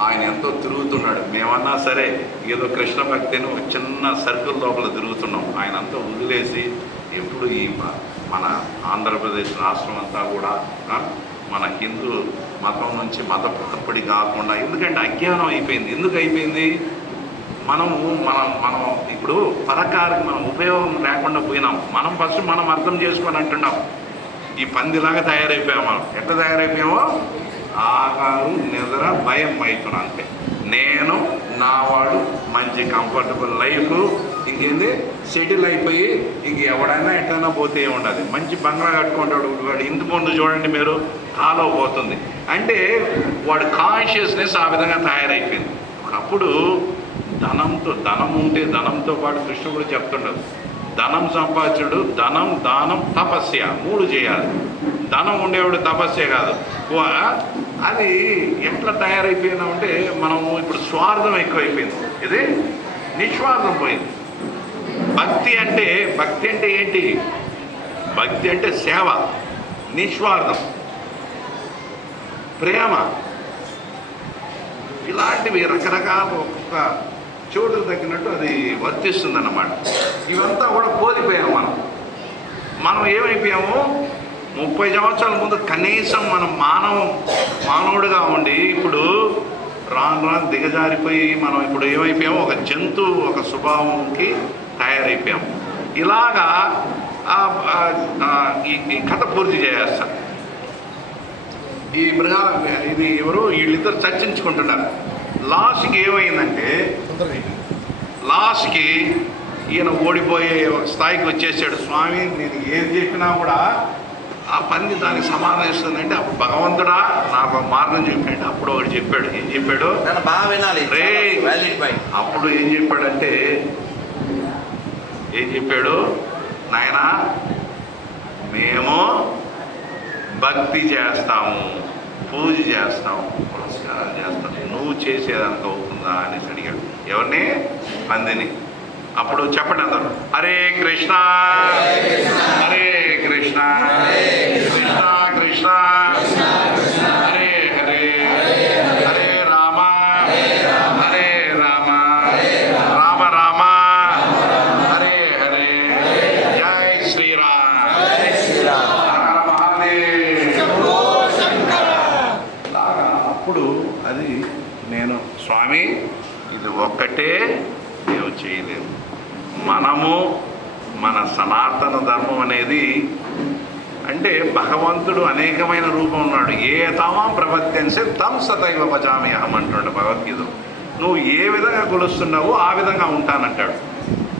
ఆయన ఎంతో తిరుగుతున్నాడు. మేమన్నా సరే ఏదో కృష్ణ భక్తిని ఒక చిన్న సర్కిల్ లోపల తిరుగుతున్నాం. ఆయన అంతా వదిలేసి ఎప్పుడు ఈ మన ఆంధ్రప్రదేశ్ రాష్ట్రం అంతా కూడా మన హిందూ మతం నుంచి మత మార్పిడి కాకుండా, ఎందుకంటే అజ్ఞానం అయిపోయింది. ఎందుకు అయిపోయింది? మనం ఇప్పుడు పరకారికి మనం ఉపయోగం లేకుండా పోయినాం. మనం ఫస్ట్ మనం అర్థం చేసుకొని అంటున్నాం. ఈ పందిలాగా తయారైపోయాం. మనం ఎట్లా తయారైపోయామో ఆహారం, నిద్ర, భయం అవుతున్నాం అంతే. నేను నావాడు మంచి కంఫర్టబుల్ లైఫ్, ఇంకేంది సెటిల్ అయిపోయి ఇంక ఎవడైనా ఎట్లయినా పోతే ఉండదు. మంచి బంగ్లా కట్టుకుంటాడు వాడు. ఇంటి ముందు చూడండి మీరు, కాలో పోతుంది అంటే వాడు కాన్షియస్నెస్ ఆ విధంగా తయారైపోయింది. ఒకప్పుడు ధనం ఉంటే ధనంతో పాటు కృష్ణుడు కూడా చెప్తుండదు, ధనం సంపాదించుడు, ధనం, దానం, తపస్య 3 చేయాలి. ధనం ఉండేవాడు తపస్య కాదు. అది ఎట్లా తయారైపోయిందంటే మనము ఇప్పుడు స్వార్థం ఎక్కువైపోయింది. ఇది నిస్వార్థం పోయింది. భక్తి అంటే ఏంటి? భక్తి అంటే సేవ, నిస్వార్థం, ప్రేమ, ఇలాంటివి రకరకాల ఒక్కొక్క చోటుకు తగ్గినట్టు అది వర్తిస్తుంది అన్నమాట. ఇవంతా కూడా కోల్పోయాము. మనం ఏమైపోయాము? 30 సంవత్సరాల ముందు కనీసం మనం మానవుడిగా ఉండి ఇప్పుడు రాను దిగజారిపోయి మనం ఇప్పుడు ఏమైపోయాము? ఒక జంతువు, ఒక స్వభావంకి తయారైపోయాము. ఇలాగా ఈ కథ పూర్తి చేసేస్తాను. ఈ ఇది ఎవరు వీళ్ళిద్దరు చర్చించుకుంటున్నారు. లాస్ట్కి ఏమైందంటే, లాస్ట్కి ఈయన ఓడిపోయే ఒక స్థాయికి వచ్చేసాడు. స్వామి నేను ఏది చెప్పినా కూడా ఆ పంది దానికి సమాధానం ఇస్తుందంటే, భగవంతుడా నాకు ఒక మార్గం చెప్పాడు. అప్పుడు ఒకటి చెప్పాడు. ఏం చెప్పాడు? బాగా వినాలి రే. అప్పుడు ఏం చెప్పాడంటే, నాయనా మేము భక్తి చేస్తాము, పూజ చేస్తాము, పురస్కారాలు చేస్తాము, నువ్వు చేసేదానికి అవుతుందా అనేసి అడిగాడు. ఎవరిని? పందిని. అప్పుడు చెప్పండి అందరు, హరే కృష్ణ హరే కృష్ణ కృష్ణ కృష్ణ హరే హరే హరే రామ హరే రామ రామ రామ హరే హరే జై శ్రీరామ్ హర మహాదేవ్. అప్పుడు అది నేను స్వామి ఇది ఒక్కటే మేము చేయలేము. మనము మన సనాతన ధర్మం అనేది అంటే భగవంతుడు అనేకమైన రూపం ఉన్నాడు. ఏ తామా ప్రవర్తించే తం సతైవ భజామి అహం అంటాడు భగవద్గీత. నువ్వు ఏ విధంగా కొలుస్తున్నావో ఆ విధంగా ఉంటానంటాడు.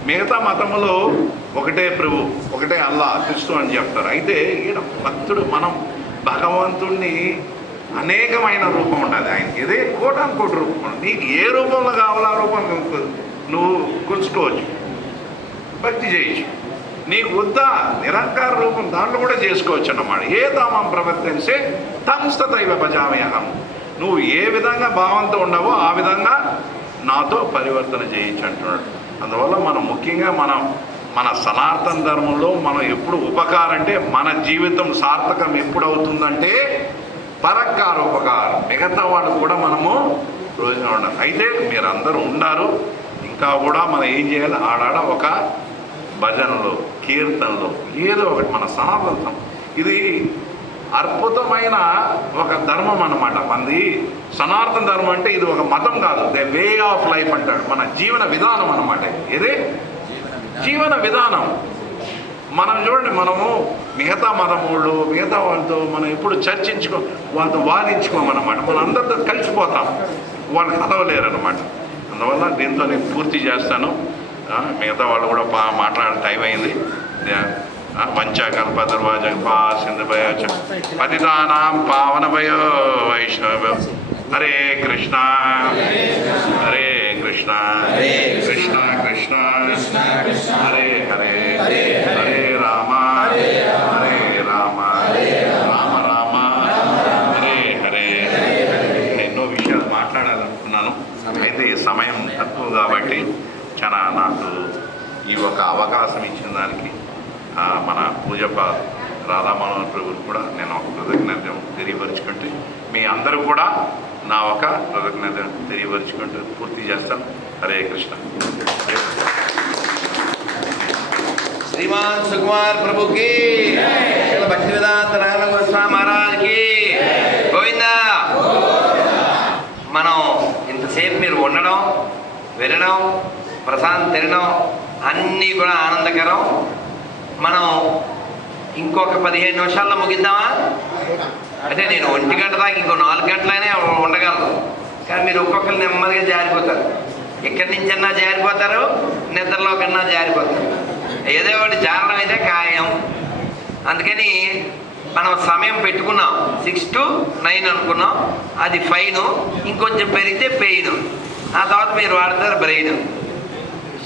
మిగతా మతములో ఒకటే ప్రభు, ఒకటే అల్లా, క్రిస్తు అని చెప్తారు. అయితే ఈయన భక్తుడు మనం భగవంతుణ్ణి అనేకమైన రూపం ఉండాలి ఆయనకి. ఇదే కోటానుకోటి రూపం. నీకు ఏ రూపంలో కావాలో ఆ రూపం నువ్వు కొలుచుకోవచ్చు, భక్తి చేయొచ్చు. నీకు వద్దా నిరంకార రూపం దాంట్లో కూడా చేసుకోవచ్చు అన్నమాట. ఏ తామం ప్రవర్తించే తంస్తైవ భజామ్యహం. నువ్వు ఏ విధంగా భావంతో ఉన్నావో ఆ విధంగా నాతో పరివర్తన చేయొచ్చు అంటున్నాడు. అందువల్ల మనం ముఖ్యంగా మన సనాతన ధర్మంలో మనం ఎప్పుడు ఉపకారం అంటే మన జీవితం సార్థకం ఎప్పుడు అవుతుందంటే పరకార ఉపకారం. మిగతా వాళ్ళు కూడా మనము ప్రయోజనం ఉండాలి. అయితే మీరందరూ ఉన్నారు, ఇంకా కూడా మనం ఏం చేయాలి? ఆడాడ ఒక భజనలో, కీర్తనలో ఏదో ఒకటి మన సనాతనం. ఇది అద్భుతమైన ఒక ధర్మం అన్నమాట. మనది సనాతన ధర్మం అంటే ఇది ఒక మతం కాదు, ద వే ఆఫ్ లైఫ్ అంటాడు. మన జీవన విధానం అన్నమాట. ఇదే జీవన విధానం. మనం చూడండి, మనము మిగతా మతముళ్ళు మిగతా వాళ్ళతో మనం ఎప్పుడు వాళ్ళతో వాదించుకోమన్నమాట. మనం అందరితో కలిసిపోతాం, వాళ్ళు కలవలేరు అన్నమాట. అందువల్ల దీంతో నేను పూర్తి చేస్తాను. మిగతా వాళ్ళు కూడా మాట్లాడే టైం అయింది. వంచాకల్పతర్వాజపా సింధుభయ పతితానాం పావనభయో వైష్ణవ. హరే కృష్ణ హరే కృష్ణ కృష్ణ కృష్ణ హరే హరే హరే రామ హరే రామ రామ రామ హరే హరే. ఎన్నో విషయాలు మాట్లాడాలనుకున్నాను, అయితే ఈ సమయం తక్కువ కాబట్టి చాలా నాకు ఈ ఒక అవకాశం ఇచ్చిన దానికి మన పూజప్ప రాధామోహన్ ప్రభువులు కూడా నేను ఒక కృతజ్ఞత తెలియపరుచుకుంటే, మీ అందరూ కూడా నా ఒక కృతజ్ఞత తెలియపరుచుకుంటూ పూర్తి చేస్తాను. హరే కృష్ణ. శ్రీమాన్ సుకుమార్ ప్రభుకి, భక్తివేదాంత నారాయణ గోస్వామి మహారాజ్కి గోవిందా. మనం ఇంతసేపు మీరు ఉండడం, వినడం, ప్రశాంత్ తినడం అన్నీ కూడా ఆనందకరం. మనం ఇంకొక 15 నిమిషాల్లో ముగిద్దామా? అంటే నేను 1 గంట దాకా ఇంకో 4 గంటలైనా ఉండగలను. కానీ మీరు ఒక్కొక్కరు నెమ్మదిగా జారిపోతారు. ఎక్కడి నుంచన్నా జారిపోతారు, నిద్రలో కన్నా జారిపోతారు. ఏదో ఒకటి జారడం అయితే ఖాయం. అందుకని మనం సమయం పెట్టుకున్నాం, 6 to 9 అనుకున్నాం. అది ఫైను, ఇంకొంచెం పెరిగితే పెయిన్. ఆ తర్వాత మీరు వాడతారు బ్రెయిన్.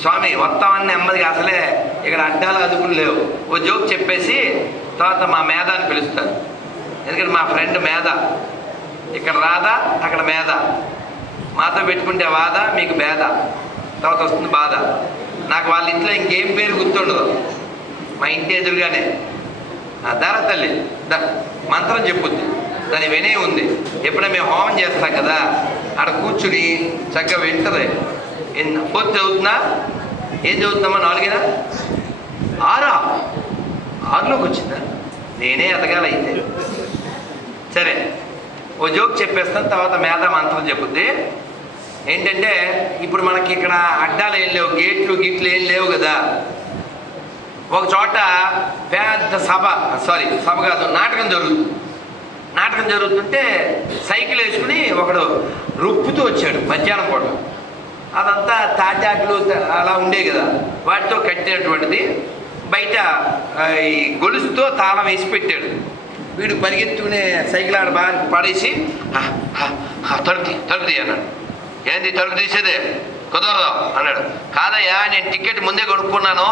స్వామి వస్తామని నెమ్మదిగా, అసలే ఇక్కడ అడ్డాలు అదుపులు లేవు. ఓ జోక్ చెప్పేసి తర్వాత మా మేధాని పిలుస్తారు. ఎందుకంటే మా ఫ్రెండ్ మేధ, ఇక్కడ రాధా అక్కడ మేధ. మాతో పెట్టుకుంటే వాద, మీకు భేద, తర్వాత వస్తుంది బాధ. నాకు వాళ్ళ ఇంట్లో ఇంకేం పేరు గుర్తుండదు. మా ఇంటి ఎదురుగానే దారా తల్లి మంత్రం చెప్పుద్ది, దాని వినే ఉంది. ఎప్పుడైనా మేము హోమం చేస్తాం కదా, ఆడ కూర్చుని చక్కగా వింటది. 4th చదువుతున్నా, ఏం చదువుతున్నామా? 4 6లోకి వచ్చిందా? నేనే ఎదగాలైతే. సరే, ఓ జోక్ చెప్పేస్తాను, తర్వాత మేధా మంత్రం చెప్పుద్ది. ఏంటంటే ఇప్పుడు మనకి ఇక్కడ అడ్డాలు ఏం లేవు, గేట్లు గిట్లు ఏం లేవు కదా. ఒక చోట పెద్ద సభ కాదు, నాటకం జరుగుతుంటే సైకిల్ వేసుకుని ఒకడు రుప్పుతూ వచ్చాడు మధ్యాహ్నం పూట. అదంతా తాటాకులు అలా ఉండే కదా, వాటితో కట్టినటువంటిది. బయట ఈ గొలుసుతో తాళం వేసి పెట్టాడు. వీడు పరిగెత్తుకునే సైకిల్ ఆడ బాగా పడేసి తలుపు తీ అన్నాడు. ఏంది తలుపు తీసేదే? కుదరదు అన్నాడు. కాదయ్యా, నేను టికెట్ ముందే కొనుక్కున్నాను,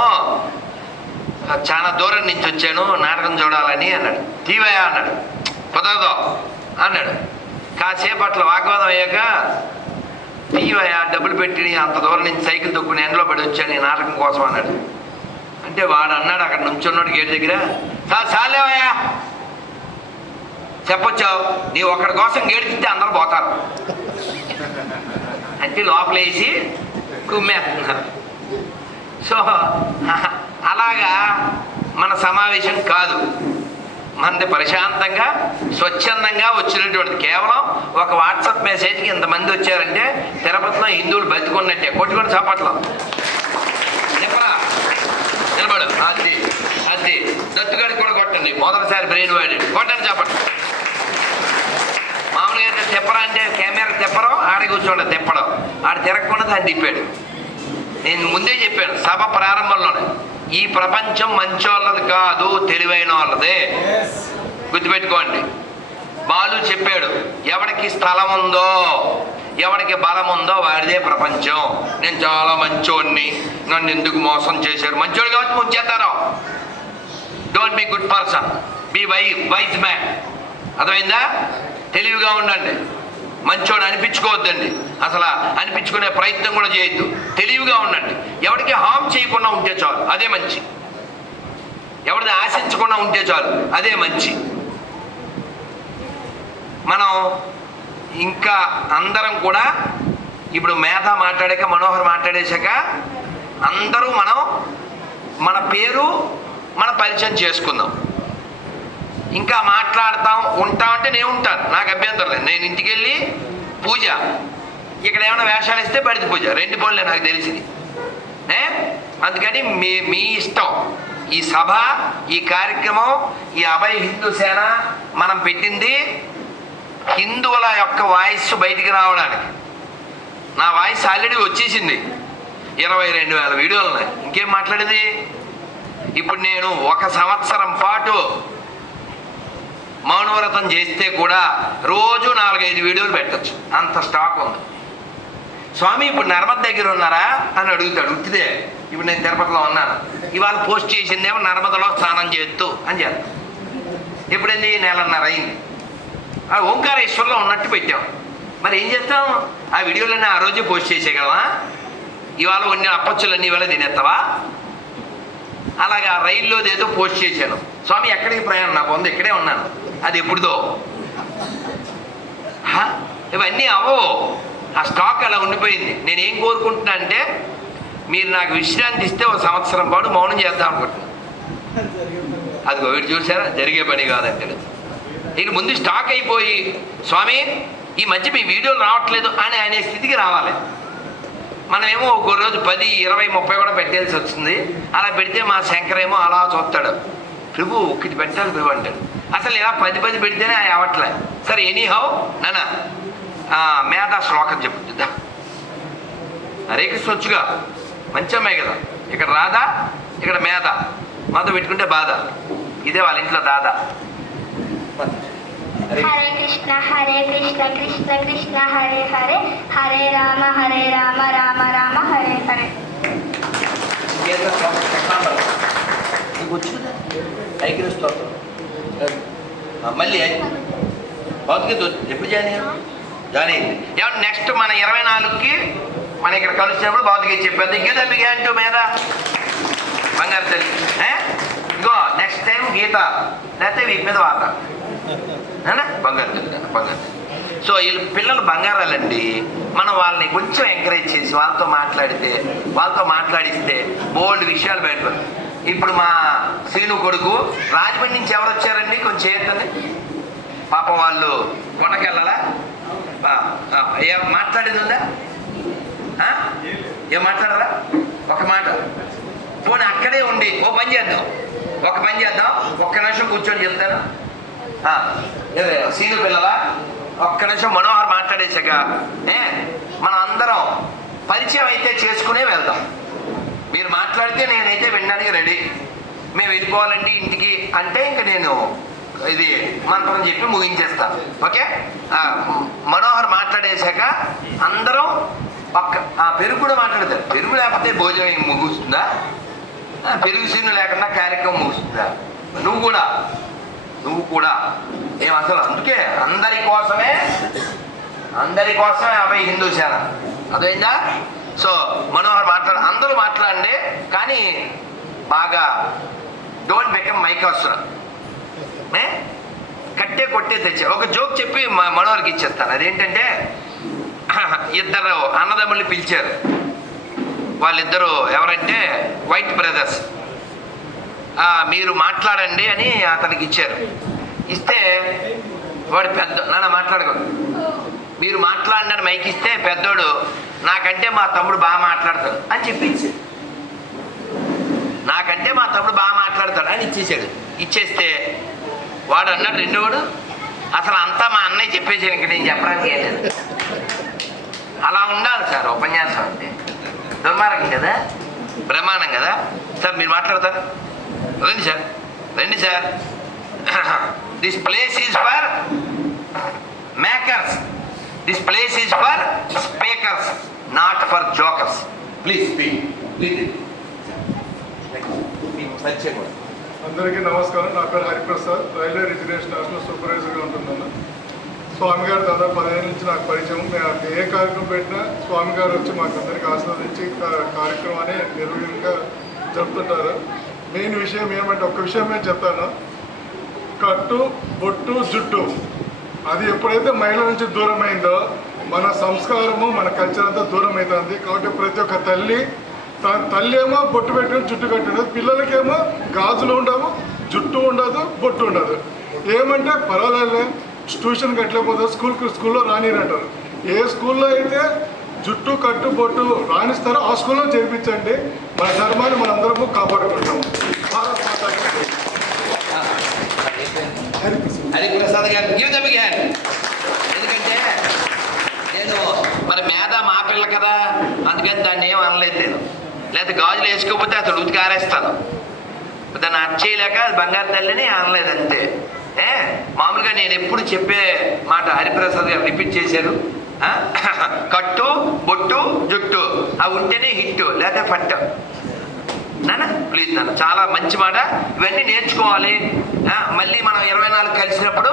చాలా దూరం నుంచి వచ్చాను నాటకం చూడాలని అన్నాడు. తీవయ్యా అన్నాడు. కుదరదు అన్నాడు. కాసేపు అట్లా వాగ్వాదం అయ్యాక, తీవయ్యా, డబ్బులు పెట్టి అంత దూరం నుంచి సైకిల్ తొక్కుని ఎండలో పడి వచ్చాను ఈ నాటకం కోసం అన్నాడు. అంటే వాడు అన్నాడు, అక్కడ నుంచున్నాడు గేట్ దగ్గర, చాలేవయ్యా చెప్పొచ్చావు, నీ ఒక్కడి కోసం గేటు తింటే అందరూ పోతారు అంటే లోపలేసి కుమ్మేస్తున్నారు. సో అలాగా మన సమావేశం కాదు, మనది ప్రశాంతంగా స్వచ్ఛందంగా వచ్చినటువంటిది. కేవలం ఒక వాట్సాప్ మెసేజ్కి ఇంతమంది వచ్చారంటే తిరుపతిలో హిందువులు బతికున్నట్టే. కొట్టుకొని చప్పట్లో నిలబడు. అది దత్తుగాడికి కూడా కొట్టండి, మొదటిసారి బ్రెయిన్ వాడాడు, కొట్టండి చప్పట్లు. మామూలుగా అయితే తిప్పరా అంటే కెమెరా తిప్పడం, ఆడ కూర్చోండి తిప్పడం, ఆడ తిరగకుండా దాన్ని తిప్పాడు. నేను ముందే చెప్పాను సభ ప్రారంభంలోనే, ఈ ప్రపంచం మంచోళ్ళది కాదు, తెలివైన వాళ్ళదే. గుర్తుపెట్టుకోండి. బాలు చెప్పాడు, ఎవడికి స్థలం ఉందో, ఎవడికి బలం ఉందో వాడిదే ప్రపంచం. నేను చాలా మంచోడిని, నన్ను ఎందుకు మోసం చేశారు? మంచోడు కాబట్టి ముంచేస్తారు. Don't be good person, be wise man. అర్థమైందా? తెలివిగా ఉండండి, మంచోడు అనిపించుకోవద్దండి, అసలు అనిపించుకునే ప్రయత్నం కూడా చేయొద్దు. తెలివిగా ఉండండి, ఎవరికి హామ్ చేయకుండా ఉంటే చాలు, అదే మంచి. ఎవరిది ఆశించకుండా ఉంటే చాలు, అదే మంచి. మనం ఇంకా అందరం కూడా ఇప్పుడు మేధ మాట్లాడాక, మనోహర్ మాట్లాడేశాక అందరూ మనం మన పేరు మన పరిచయం చేసుకుందాం. ఇంకా మాట్లాడతాం ఉంటామంటే నేను ఉంటాను, నాకు అభ్యంతరం లేదు. నేను ఇంటికి వెళ్ళి పూజ, ఇక్కడ ఏమైనా వేషాలు ఇస్తే బడిది పూజ, 2 పనులే నాకు తెలిసింది. అందుకని మీ ఇష్టం. ఈ సభ, ఈ కార్యక్రమం, ఈ అభయ హిందూ సేన మనం పెట్టింది హిందువుల యొక్క వాయిస్ బయటికి రావడానికి. నా వాయిస్ ఆల్రెడీ వచ్చేసింది, 22,000 వీడియోలు ఉన్నాయి. ఇంకేం మాట్లాడేది? ఇప్పుడు నేను 1 సంవత్సరం పాటు మౌనవ్రతం చేస్తే కూడా రోజు 4-5 వీడియోలు పెట్టచ్చు, అంత స్టాక్ ఉంది. స్వామి ఇప్పుడు నర్మద దగ్గర ఉన్నారా అని అడుగుతాడు. ఉట్టిదే, ఇప్పుడు నేను తిరుపతిలో ఉన్నాను, ఇవాళ పోస్ట్ చేసిందేమో నర్మదలో స్నానం చేస్తూ అని చేస్తాం. ఎప్పుడైంది? 1.5 నెలలు అయింది. ఓంకారేశ్వర్లో ఉన్నట్టు పెట్టాం. మరి ఏం చేస్తాం? ఆ వీడియోలన్నీ ఆ రోజే పోస్ట్ చేసేయగలవా? ఇవాళ కొన్ని అప్పచ్చులన్నీ ఇవాళ తినేస్తావా? అలాగే ఆ రైల్లోది ఏదో పోస్ట్ చేశాను. స్వామి ఎక్కడికి ప్రయాణం? నాకు ఉంది, ఇక్కడే ఉన్నాను. అది ఎప్పుడుదో ఇవన్నీ అవ్వవు. ఆ స్టాక్ అలా ఉండిపోయింది. నేనేం కోరుకుంటున్నా అంటే మీరు నాకు విశ్రాంతి ఇస్తే ఒక సంవత్సరం పాటు మౌనం చేద్దాం అనుకుంటున్నాను. అది వీడు చూసారా, జరిగే పని కాదంటాడు. ఇక ముందు స్టాక్ అయిపోయి స్వామి ఈ మధ్య మీ వీడియోలు రావట్లేదు అని అనే స్థితికి రావాలి. మనమేమో ఒక రోజు 10, 20, 30 కూడా పెట్టాల్సి వస్తుంది. అలా పెడితే మా శంకర్ ఏమో అలా చూస్తాడు, ప్రభు ఒక్కటి పెట్టాలి ప్రభు అంటాడు. అసలు ఇలా 10 పెడితేనే అవట్లే. సరే ఎనీహౌ నాన్న మేధా శ్లోకం చెప్పుతుందా? హరే కృష్ణ వచ్చుగా, మంచి అమ్మాయి కదా. ఇక్కడ రాధా, ఇక్కడ మేధ, మాతో పెట్టుకుంటే బాధ. ఇదే వాళ్ళ ఇంట్లో దాదా. హరే కృష్ణ కృష్ణ కృష్ణ హరే హరే, హరే రామ రామ రామ హరే హరే. మళ్ళీ భౌతికత ఎప్పుడు జాయిన్ అయ్యారు? ఏమన్నా నెక్స్ట్ మన 24కి మన ఇక్కడ కలిసినప్పుడు భౌతిక చెప్పేది. గీత బిగాంటూ మీద బంగారు తల్లి. ఇగో నెక్స్ట్ టైం గీత లేకపోతే వీటి మీద వాత బంగారు తల్లి బంగారు తల్లి. సో వీళ్ళు పిల్లలు బంగారాలండి. మనం వాళ్ళని కొంచెం ఎంకరేజ్ చేసి వాళ్ళతో మాట్లాడిస్తే బోల్డ్ విషయాలు బయటపడతాయి. ఇప్పుడు మా శ్రీను కొడుకు రాజమండ్రి నుంచి ఎవరు వచ్చారండి? కొంచెం చేయొద్దండి. పాపం వాళ్ళు కొండకెళ్ళాలా? ఏం మాట్లాడేది ఉందా? ఏం మాట్లాడరా? ఒక మాట పోనీ అక్కడే ఉండి ఒక పని చేద్దాం, ఒక్క నిమిషం కూర్చొని చెప్తాను. సీను పిల్లలా ఒక్క నిమిషం మనోహర్ మాట్లాడేశాక మనం అందరం పరిచయం అయితే చేసుకునే వెళ్దాం. మీరు మాట్లాడితే నేనైతే వినడానికి రెడీ. మేము వెళ్ళిపోవాలండి ఇంటికి అంటే ఇంక నేను ఇది మంత్రం చెప్పి ముగించేస్తాను. ఓకే, మనోహర్ మాట్లాడేశాక అందరం పెరుగు కూడా మాట్లాడతారు. పెరుగు లేకపోతే భోజనం ముగుస్తుందా? పెరుగు సీను లేకుండా కార్యక్రమం ముగుస్తుందా? నువ్వు కూడా ఏం అసలు అందుకే అందరి కోసమే అభయ హిందూ సేన. అదేందా? సో మనోహర్ అందరూ మాట్లాడండి, కానీ బాగా డోంట్ బికమ్ మైకాసుర. కట్టే కొట్టే తెచ్చా ఒక జోక్ చెప్పి మనోహర్కి ఇచ్చేస్తాను. అదేంటంటే ఇద్దరు అన్నదమ్ముల్ని పిలిచారు. వాళ్ళిద్దరూ ఎవరంటే వైట్ బ్రదర్స్. మీరు మాట్లాడండి అని అతనికి ఇచ్చారు. ఇస్తే వాడు నాన్న మాట్లాడకూడదు, మీరు మాట్లాడండి అని మైక్ ఇస్తే పెద్దోడు నాకంటే మా తమ్ముడు బాగా మాట్లాడతాడు అని చెప్పి నాకంటే మా తమ్ముడు బాగా మాట్లాడతాడు అని ఇచ్చేసాడు. ఇచ్చేస్తే వాడు అన్నాడు రెండోడు, అసలు అంతా మా అన్నయ్య చెప్పేసాడు, ఇంక నేను చెప్పడానికి ఏం లేదు. అలా ఉండాలి సార్ ఉపన్యాసం అంటే. దుర్మార్గం కదా, బ్రహ్మాండం కదా. సార్ మీరు మాట్లాడతారు, రండి sir. This place is for makers, this place is for speakers, not for jokers. Please అందరికీ నమస్కారం. నా పేరు హరిప్రసాద్, రైల్వే రిజర్వేషన్ హాస్టల్ సూపర్వైజర్గా ఉంటున్నాను. స్వామి గారు దాదాపు 15 ఏళ్ళ నుంచి నాకు పరిచయం. మేము ఏ కార్యక్రమం పెట్టినా స్వామి గారు వచ్చి మాకు అందరికీ ఆస్వాదించి కార్యక్రమాన్ని నిర్వహణగా జరుపుతుంటారు. మెయిన్ విషయం ఏమంటే ఒక్క విషయం నేను చెప్తాను, కట్టు బొట్టు జుట్టు అది ఎప్పుడైతే మహిళ నుంచి దూరం అయిందో మన సంస్కారము మన కల్చర్ అంతా దూరం అవుతుంది. కాబట్టి ప్రతి ఒక్క తల్లి ఏమో బొట్టు పెట్టుకుని జుట్టు కట్టినది, పిల్లలకేమో గాజులు ఉండవు, జుట్టు ఉండదు, బొట్టు ఉండదు. ఏమంటే పర్వాలేదు ట్యూషన్ కట్టలేకపోతే స్కూల్లో రానిరంటారు. ఏ స్కూల్లో అయితే జుట్టు కట్టు బొట్టు రాణిస్తారో ఆ స్కూల్లో చేర్పించండి. మన ధర్మాన్ని మనందరము కాపాడుకుంటాము. హరిప్రసాద్ గారు ఎందుకంటే నేను మరి మేధ మా పిల్ల కదా, అందుకని దాన్ని ఏం అనలేదు నేను. లేదా గాజులు వేసుకోకపోతే అతను ఉతికి ఆరేస్తాను. దాన్ని అర్చేయలేక బంగారు తల్లిని అనలేదు అంతే. మామూలుగా నేను ఎప్పుడు చెప్పే మాట హరిప్రసాద్ గారు రిపీట్ చేశారు, కట్టు బొట్టు జుట్టు అవి ఉంటేనే హిట్టు లేదా ఫట్టు. నాన్న ప్లీజ్ నాన్న, చాలా మంచి మాట. ఇవన్నీ నేర్చుకోవాలి. మళ్ళీ మనం 24 కలిసినప్పుడు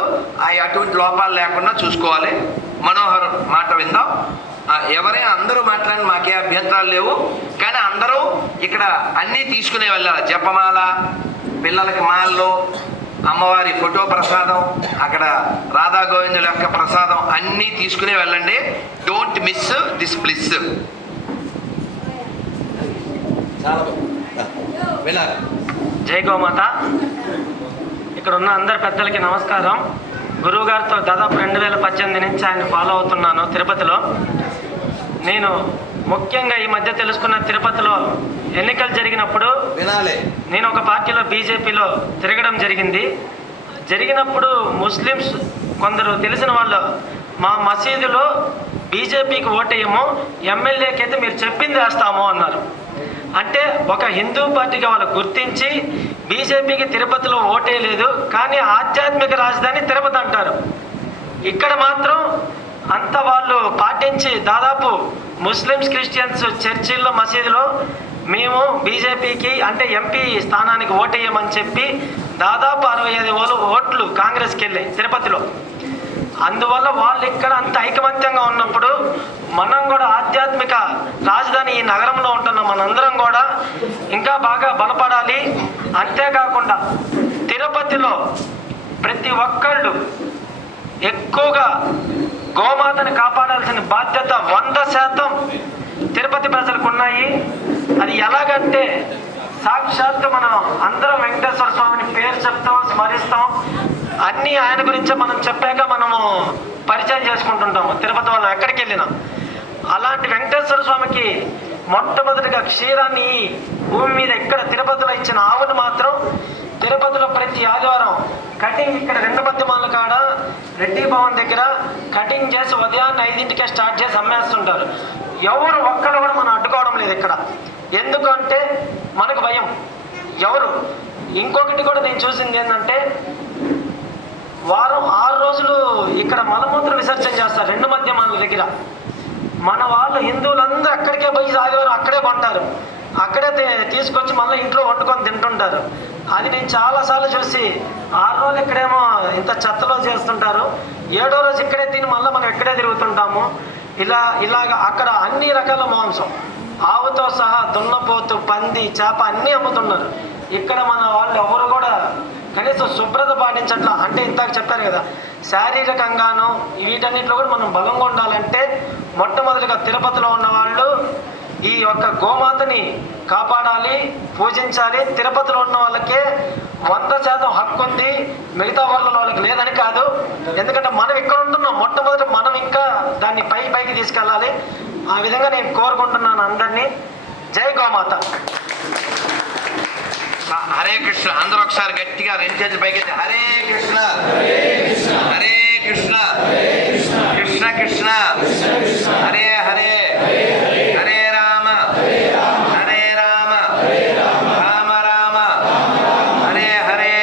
అటువంటి లోపాలు లేకుండా చూసుకోవాలి. మనోహర్ మాట విందాం. ఎవరైనా అందరూ మాట్లాడి మాకే అభ్యంతరాలు లేవు, కానీ అందరూ ఇక్కడ అన్నీ తీసుకునే వెళ్ళాలి. జపమాల, పిల్లలకి మాల్లో, అమ్మవారి ఫోటో ప్రసాదం, అక్కడ రాధా గోవిందుల యొక్క ప్రసాదం అన్నీ తీసుకునే వెళ్ళండి. Don't miss this bliss. చాలా వినాలి. జై గోమాత. ఇక్కడ ఉన్న అందరి పెద్దలకి నమస్కారం. గురువు గారితో దాదాపు 2018 నుంచి ఆయన ఫాలో అవుతున్నాను తిరుపతిలో. నేను ముఖ్యంగా ఈ మధ్య తెలుసుకున్న, తిరుపతిలో ఎన్నికలు జరిగినప్పుడు వినాలి. నేను ఒక పార్టీలో బీజేపీలో తిరగడం జరిగినప్పుడు ముస్లిమ్స్ కొందరు తెలిసిన వాళ్ళు మా మసీదులో బీజేపీకి ఓటేయము, ఎమ్మెల్యేకి అయితే మీరు చెప్పింది వేస్తాము అన్నారు. అంటే ఒక హిందూ పార్టీగా వాళ్ళు గుర్తించి బీజేపీకి తిరుపతిలో ఓటేయలేదు, కానీ ఆధ్యాత్మిక రాజధాని తిరుపతి అంటారు. ఇక్కడ మాత్రం అంత వాళ్ళు పాటించి దాదాపు ముస్లిమ్స్, క్రిస్టియన్స్ చర్చిల్లో, మసీదులో మేము బీజేపీకి అంటే ఎంపీ స్థానానికి ఓటేయమని చెప్పి దాదాపు 65 ఓట్లు కాంగ్రెస్కి వెళ్ళాయి తిరుపతిలో. అందువల్ల వాళ్ళు ఇక్కడ అంత ఐకమత్యంగా ఉన్నప్పుడు మనం కూడా ఆధ్యాత్మిక రాజధాని ఈ నగరంలో ఉంటున్న మనందరం కూడా ఇంకా బాగా బలపడాలి. అంతేకాకుండా తిరుపతిలో ప్రతి ఒక్కళ్ళు ఎక్కువగా గోమాతని కాపాడాల్సిన బాధ్యత 100% తిరుపతి ప్రజలకు ఉన్నాయి. అది ఎలాగంటే సాక్షాత్తు మనం అందరం వెంకటేశ్వర స్వామిని పేరు చెప్తాం, స్మరిస్తాం, అన్నీ ఆయన గురించే మనం చెప్పాక మనము పరిచయం చేసుకుంటుంటాము తిరుపతి వాళ్ళం ఎక్కడికి వెళ్ళినా. అలాంటి వెంకటేశ్వర స్వామికి మొట్టమొదటిగా క్షీరాన్ని భూమి మీద ఇక్కడ తిరుపతిలో ఇచ్చిన ఆవులు మాత్రం తిరుపతిలో ప్రతి ఆదివారం కటింగ్ ఇక్కడ 2 మధ్యమాల కాడ రెడ్డి భవన్ దగ్గర కటింగ్ చేసి ఉదయాన్నే 5ంటికే స్టార్ట్ చేసి అమ్మేస్తుంటారు. ఎవరు ఒక్కరు కూడా మనం అడ్డుకోవడం లేదు ఇక్కడ. ఎందుకంటే మనకు భయం ఎవరు. ఇంకొకటి కూడా నేను చూసింది ఏంటంటే వారం 6 రోజులు ఇక్కడ మలమూత్ర విసర్జన చేస్తారు 2 మధ్యమాల దగ్గర. మన వాళ్ళు హిందువులందరూ అక్కడికే పోయి ఆదివారం అక్కడే కొంటారు, అక్కడే తీసుకొచ్చి మళ్ళీ ఇంట్లో వండుకొని తింటుంటారు. అది నేను చాలాసార్లు చూసి 6 రోజులు ఇక్కడేమో ఇంత చెత్తలో చేస్తుంటారు, 7వ రోజు ఇక్కడే తిని మళ్ళీ మనం ఇక్కడే తిరుగుతుంటాము. ఇలాగ అక్కడ అన్ని రకాల మాంసం, ఆవుతో సహా దున్నపోతు, పంది, చేప అన్నీ అమ్ముతున్నారు. ఇక్కడ మన వాళ్ళు ఎవరు కూడా కనీసం శుభ్రత పాటించట్లా. అంటే ఇందాక చెప్పారు కదా, శారీరకంగాను వీటన్నిటిలో కూడా మనం బలంగా ఉండాలంటే మొట్టమొదటిగా తిరుపతిలో ఉన్న వాళ్ళు ఈ యొక్క గోమాతని కాపాడాలి, పూజించాలి. తిరుపతిలో ఉన్న వాళ్ళకే 100% హక్కు ఉంది, మిగతా వాళ్ళకి లేదని కాదు. ఎందుకంటే మనం ఇక్కడ ఉంటున్నాం, మొట్టమొదటి మనం ఇంకా దాన్ని పైకి తీసుకెళ్ళాలి. ఆ విధంగా నేను కోరుకుంటున్నాను అందరినీ. జై గోమాత. హరే కృష్ణ. అందరూ ఒకసారి గట్టిగా 2 చేతులు పైకి హరే కృష్ణ, హరే కృష్ణ, కృష్ణ కృష్ణ, హరే హరే, హరే రామ, హరే రామ, రామ రామ, హరే హరే.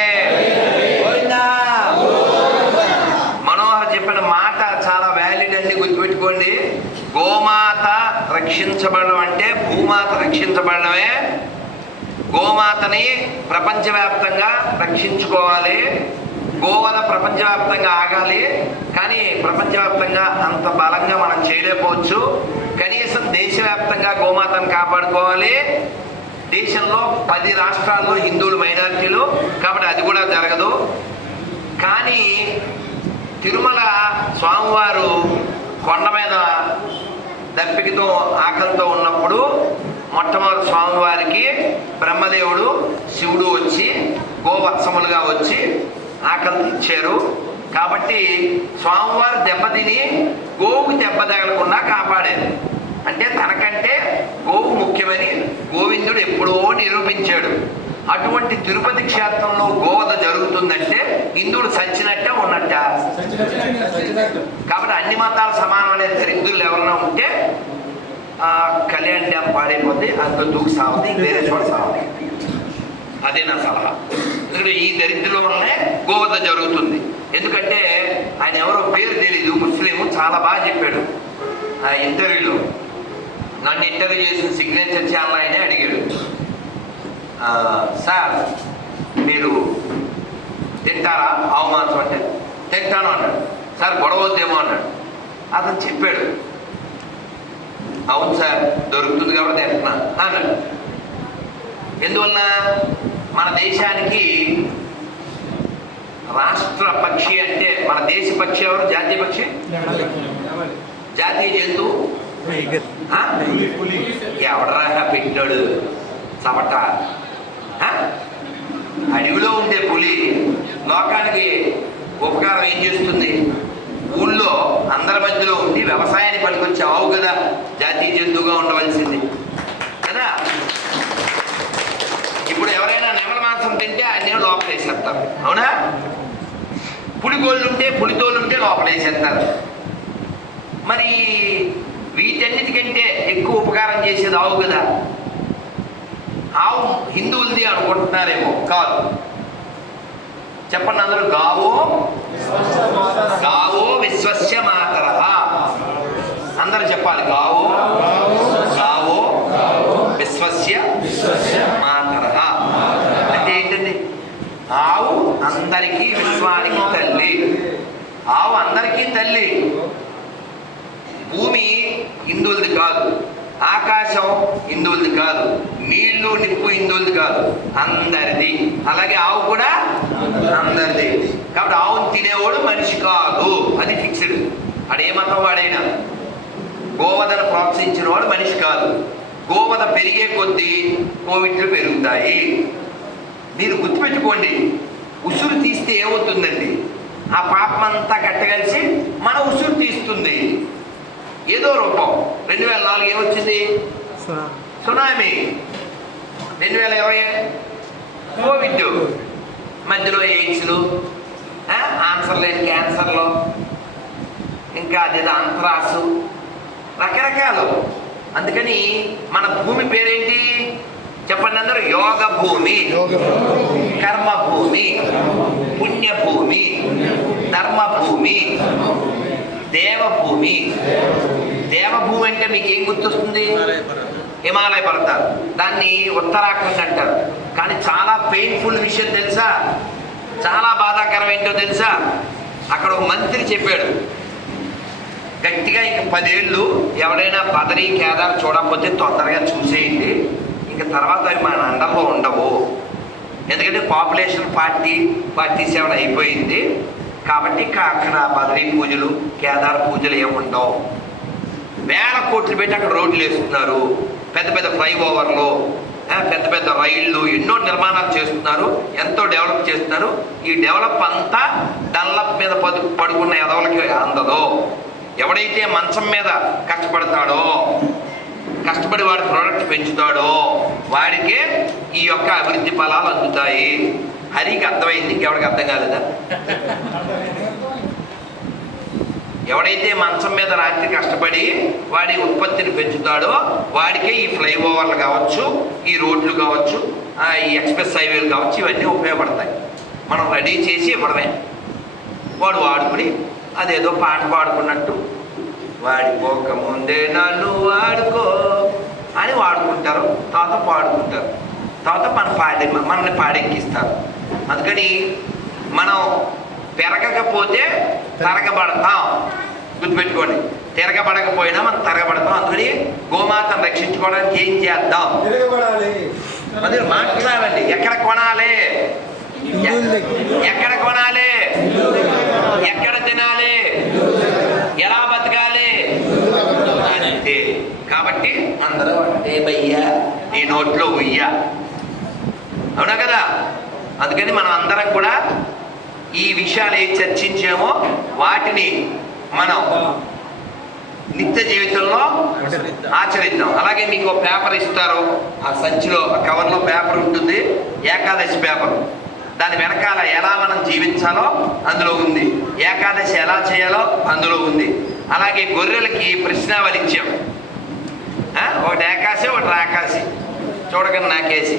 మనోహర్ చెప్పిన మాట చాలా వ్యాలిడ్ అండి, గుర్తుపెట్టుకోండి. గోమాత రక్షించబడడం అంటే భూమాత రక్షించబడమే. గోమాతని ప్రపంచవ్యాప్తంగా రక్షించుకోవాలి, గోవల ప్రపంచవ్యాప్తంగా ఆగాలి. కానీ ప్రపంచవ్యాప్తంగా అంత బలంగా మనం చేయలేకపోవచ్చు. కనీసం దేశవ్యాప్తంగా గోమాతను కాపాడుకోవాలి. దేశంలో 10 రాష్ట్రాల్లో హిందువులు మైనారిటీలు కాబట్టి అది కూడా జరగదు. కానీ తిరుమల స్వామివారు కొండ మీద దప్పికతో ఆకలితో ఉన్నప్పుడు మొట్టమొదటి స్వామివారికి బ్రహ్మదేవుడు, శివుడు వచ్చి గోవత్సములుగా వచ్చి ఆకలి ఇచ్చారు. కాబట్టి స్వామివారు దెబ్బతిని గోవుకు దెబ్బ తగలకుండా కాపాడారు. అంటే తనకంటే గోవు ముఖ్యమని గోవిందుడు ఎప్పుడో నిరూపించాడు. అటువంటి తిరుపతి క్షేత్రంలో గోవధ జరుగుతుందంటే హిందువుడు చచ్చినట్టే ఉన్నట్ట. కాబట్టి అన్ని మతాలు సమానమనే దరిద్రులు ఎవరైనా ఉంటే కళ్యాణ్ డ్యామ్ పాడైపోతే అంత దూకు సాగుతుంది, వేరే చోట సాగుతుంది. అదే నా సలహా. ఎందుకంటే ఈ దరిద్రుల వల్లనే గోవధ జరుగుతుంది. ఎందుకంటే ఆయన ఎవరో పేరు తెలీదు, ముస్లిం, చాలా బాగా చెప్పాడు ఆ ఇంటర్వ్యూలో. నన్ను ఇంటర్వ్యూ చేసిన సిగ్నేచర్ ఛానల్ ఆయనే అడిగాడు, సార్ మీరు తింటారా ఆవు మాంసం అంటే? తింటాను అన్నాడు. సార్ గొడవ వద్దేమో అన్నాడు. అతను చెప్పాడు, అవును సార్ దొరుకుతుంది కాబట్టి తింటున్నా అన్నాడు. ఎందువల్ల మన దేశానికి రాష్ట్ర పక్షి అంటే మన దేశ పక్షి ఎవరు? జాతీయ పక్షి, జాతీయ జంతువు ఎవడరా పెట్టాడు? చవట. అడవిలో ఉండే పులి లోకానికి ఉపకారం ఏం చేస్తుంది? ఊళ్ళో అందరి మధ్యలో ఉండి వ్యవసాయాన్ని పనికొచ్చే ఆవు కదా జాతీయ జంతువుగా ఉండవలసింది కదా. ఇప్పుడు ఎవరైనా నెమల మాంసం తింటే ఆయన లోపల వేసేస్తారు, అవునా? పులిగోళ్ళుంటే పులితోలుంటే లోపల వేసేస్తారు. మరి వీటన్నిటికంటే ఎక్కువ ఉపకారం చేసేది ఆవు కదా. ఆవు హిందువులది అనుకుంటున్నారేమో, కాదు. చెప్పండి అందరూ. గావో గావో విశ్వస్య మాతరః. అందరూ చెప్పాలి. గావో గావో విశ్వస్య మాతరః అంటే ఏంటండి? ఆవు అందరికీ, విశ్వానికి తల్లి. ఆవు అందరికీ తల్లి. భూమి హిందువులది కాదు, ఆకాశం హిందువులది కాదు, నీళ్లు నిప్పు హిందువులది కాదు, అందరిది. అలాగే ఆవు కూడా అందరిది. కాబట్టి ఆవును తినేవాడు మనిషి కాదు, అది ఫిక్స్డ్. అడేమతం వాడైనా గోవధను ప్రోత్సహించిన వాడు మనిషి కాదు. గోవధ పెరిగే కొద్దీ కోవిడ్లు పెరుగుతాయి. మీరు గుర్తుపెట్టుకోండి, ఉసురు తీస్తే ఏమవుతుందండి? ఆ పాపం అంతా కట్టగలిసి మన ఉసురు తీస్తుంది ఏదో రూపం. 2004 ఏమొచ్చింది? సునామీ. 2020 కోవిడ్. మధ్యలో ఎయిడ్స్లు, ఆన్సర్ లేని క్యాన్సర్లు, ఇంకా అదేదో అంతరాసు, రకరకాలు. అందుకని మన భూమి పేరేంటి చెప్పండి అందరూ? యోగ భూమి, కర్మ భూమి, పుణ్యభూమి, ధర్మభూమి, దేవభూమి. దేవభూమి అంటే మీకు ఏం గుర్తొస్తుంది? హిమాలయ పర్వతాలు. దాన్ని ఉత్తరాఖండ్ అంటారు. కానీ చాలా పెయిన్ఫుల్ విషయం తెలుసా? చాలా బాధాకరం ఏంటో తెలుసా? అక్కడ ఒక మంత్రి చెప్పాడు, గట్టిగా ఇంక 10 ఏళ్ళు ఎవరైనా బదరీ కేదార్ చూడకపోతే తొందరగా చూసేయండి, ఇంక తర్వాత అవి మన అండర్లో ఉండవు. ఎందుకంటే పాపులేషన్ 47 అయిపోయింది కాబట్టి అక్కడ బదరీ పూజలు, కేదార్ పూజలు ఏముండవు. వేల కోట్లు పెట్టి అక్కడ రోడ్లు వేస్తున్నారు, పెద్ద పెద్ద ఫ్లైఓవర్లు, పెద్ద పెద్ద రైళ్ళు, ఎన్నో నిర్మాణాలు చేస్తున్నారు, ఎంతో డెవలప్ చేస్తున్నారు. ఈ డెవలప్ అంతా డన్లప్ మీద పడుకున్న ఎదవలకి అందదో. ఎవడైతే మంచం మీద కష్టపడతాడో, కష్టపడి వాడి ప్రోడక్ట్ పెంచుతాడో వాడికే ఈ యొక్క అభివృద్ధి ఫలాలు అందుతాయి. హరికి అర్థమైంది, ఇంకెవడికి అర్థం కాలేదా? ఎవడైతే మంచం మీద రాత్రి కష్టపడి వాడి ఉత్పత్తిని పెంచుతాడో వాడికే ఈ ఫ్లైఓవర్లు కావచ్చు, ఈ రోడ్లు కావచ్చు, ఈ ఎక్స్ప్రెస్ హైవేలు కావచ్చు, ఇవన్నీ ఉపయోగపడతాయి. మనం రెడీ చేసి ఇవ్వడమే. వాడు వాడుకుని అదేదో పాట పాడుకున్నట్టు వాడిపోక ముందే నన్ను వాడుకో అని వాడుకుంటారు, తర్వాత పాడుకుంటారు, తర్వాత మనల్ని పాడెక్కిస్తారు. అందుకని మనం పెరగకపోతే తరగబడతాం. గుర్తుపెట్టుకోండి, తిరగబడకపోయినా మనం తరగబడతాం. అందుకని గోమాతను రక్షించుకోవడానికి ఏం చేద్దాం? అదే మాట్లాడాలండి. ఎక్కడ కొనాలి? ఎక్కడ కొనాలి? ఎక్కడ తినాలి? ఎలా బతకాలి? అంతే. కాబట్టి అందరూ అంటే బయ్యా నీ నోట్లో ఉయ్యా, అవునా కదా? అందుకని మనం అందరం కూడా ఈ విషయాలు ఏ చర్చించామో వాటిని మనం నిత్య జీవితంలో ఆచరిద్దాం. అలాగే మీకు పేపర్ ఇస్తారు, ఆ సంచిలో కవర్లో పేపర్ ఉంటుంది, ఏకాదశి పేపర్. దాని వెనకాల ఎలా మనం జీవించాలో అందులో ఉంది, ఏకాదశి ఎలా చేయాలో అందులో ఉంది. అలాగే గొర్రెలకి ప్రశ్నావళి ఇచ్చాం. ఒకటి ఏకాశి, ఒకటి రాకాశి, చూడగానే నాకేసి.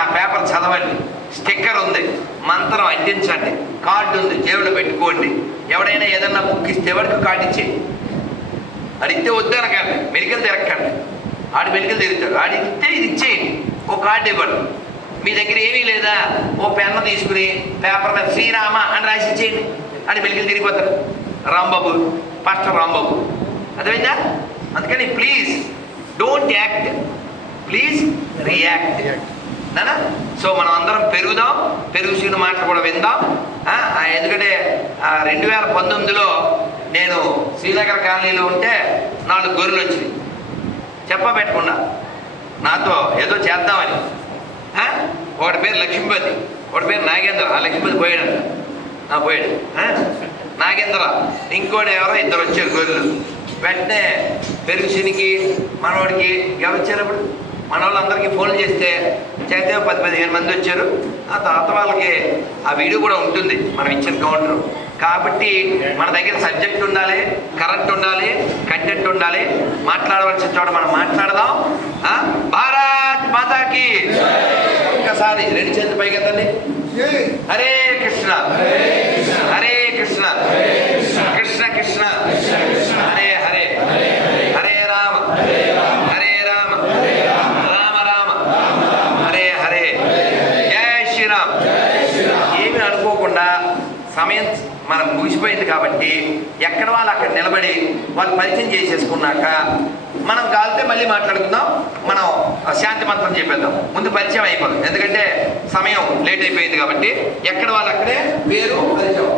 ఆ పేపర్ చదవండి. స్టిక్కర్ ఉంది, మంత్రం అంటించండి, కార్డు ఉంది, జేబులో పెట్టుకోండి. ఎవడైనా ఏదన్నా బుక్ ఇస్తే వాడికి కార్డు ఇచ్చేయి. అడిగితే వద్దనకండి, మెడికల్ తిరగకండి. ఆడి మెడికల్ తిరుగుతాడు, ఆడితే ఇది ఇచ్చేయండి, ఓ కార్డు ఇవ్వండి. మీ దగ్గర ఏమీ లేదా, ఓ పెన్ను తీసుకుని పేపర్ మీద శ్రీరామ అని రాసి ఇచ్చేయండి, ఆడి మెడికల్ తిరిగిపోతాడు. రాంబాబు, పాస్టర్ రాంబాబు. అర్థమైందా? అందుకని please don't act, please react. So మనం అందరం పెరుగుదాం, పెరుగు సీను మాటలు కూడా విందాం. ఎందుకంటే 2019లో నేను శ్రీనగర్ కాలనీలో ఉంటే 4 గొర్రెలు వచ్చినాయి చెప్పబెట్టకుండా నాతో ఏదో చేద్దామని. ఒకటి పేరు లక్ష్మీపతి, ఒకటి పేరు నాగేంద్ర. ఆ లక్ష్మీపతి పోయాడంట, పోయాడు. నాగేంద్ర ఇంకోటి ఎవరో 2 వచ్చారు గొర్రెలు. వెంటనే పెరుగు సినికి మనవాడికి ఎవరు వచ్చారప్పుడు మన వాళ్ళందరికీ ఫోన్లు చేస్తే 10-15 మంది వచ్చారు. ఆ తర్వాత వాళ్ళకి ఆ వీడియో కూడా ఉంటుంది మనం ఇచ్చిన కౌంటర్. కాబట్టి మన దగ్గర సబ్జెక్ట్ ఉండాలి, కరెంట్ ఉండాలి, కంటెంట్ ఉండాలి. మాట్లాడవలసిన చోట మనం మాట్లాడదాం. భారత్ మాతాకి ఒక్కసారి 2 చేతులు పైకి ఎత్తండి. హరే కృష్ణ హరే కృష్ణ కృష్ణ కృష్ణ హరే హరే హరే రామ హరే రామ రామ రామ హరే హరే జై శ్రీరామ్. ఏమి అనుకోకుండా సమయం మనం ముగిసిపోయింది కాబట్టి ఎక్కడ వాళ్ళు అక్కడ నిలబడి వాళ్ళు పరిచయం చేసేసుకున్నాక మనం కాలితే మళ్ళీ మాట్లాడుకుందాం. మనం శాంతి మంత్రం చెప్పేద్దాం. ముందు పరిచయం అయిపోదు, ఎందుకంటే సమయం లేట్ అయిపోయింది కాబట్టి ఎక్కడ వాళ్ళు అక్కడే పేరు పరిచయం.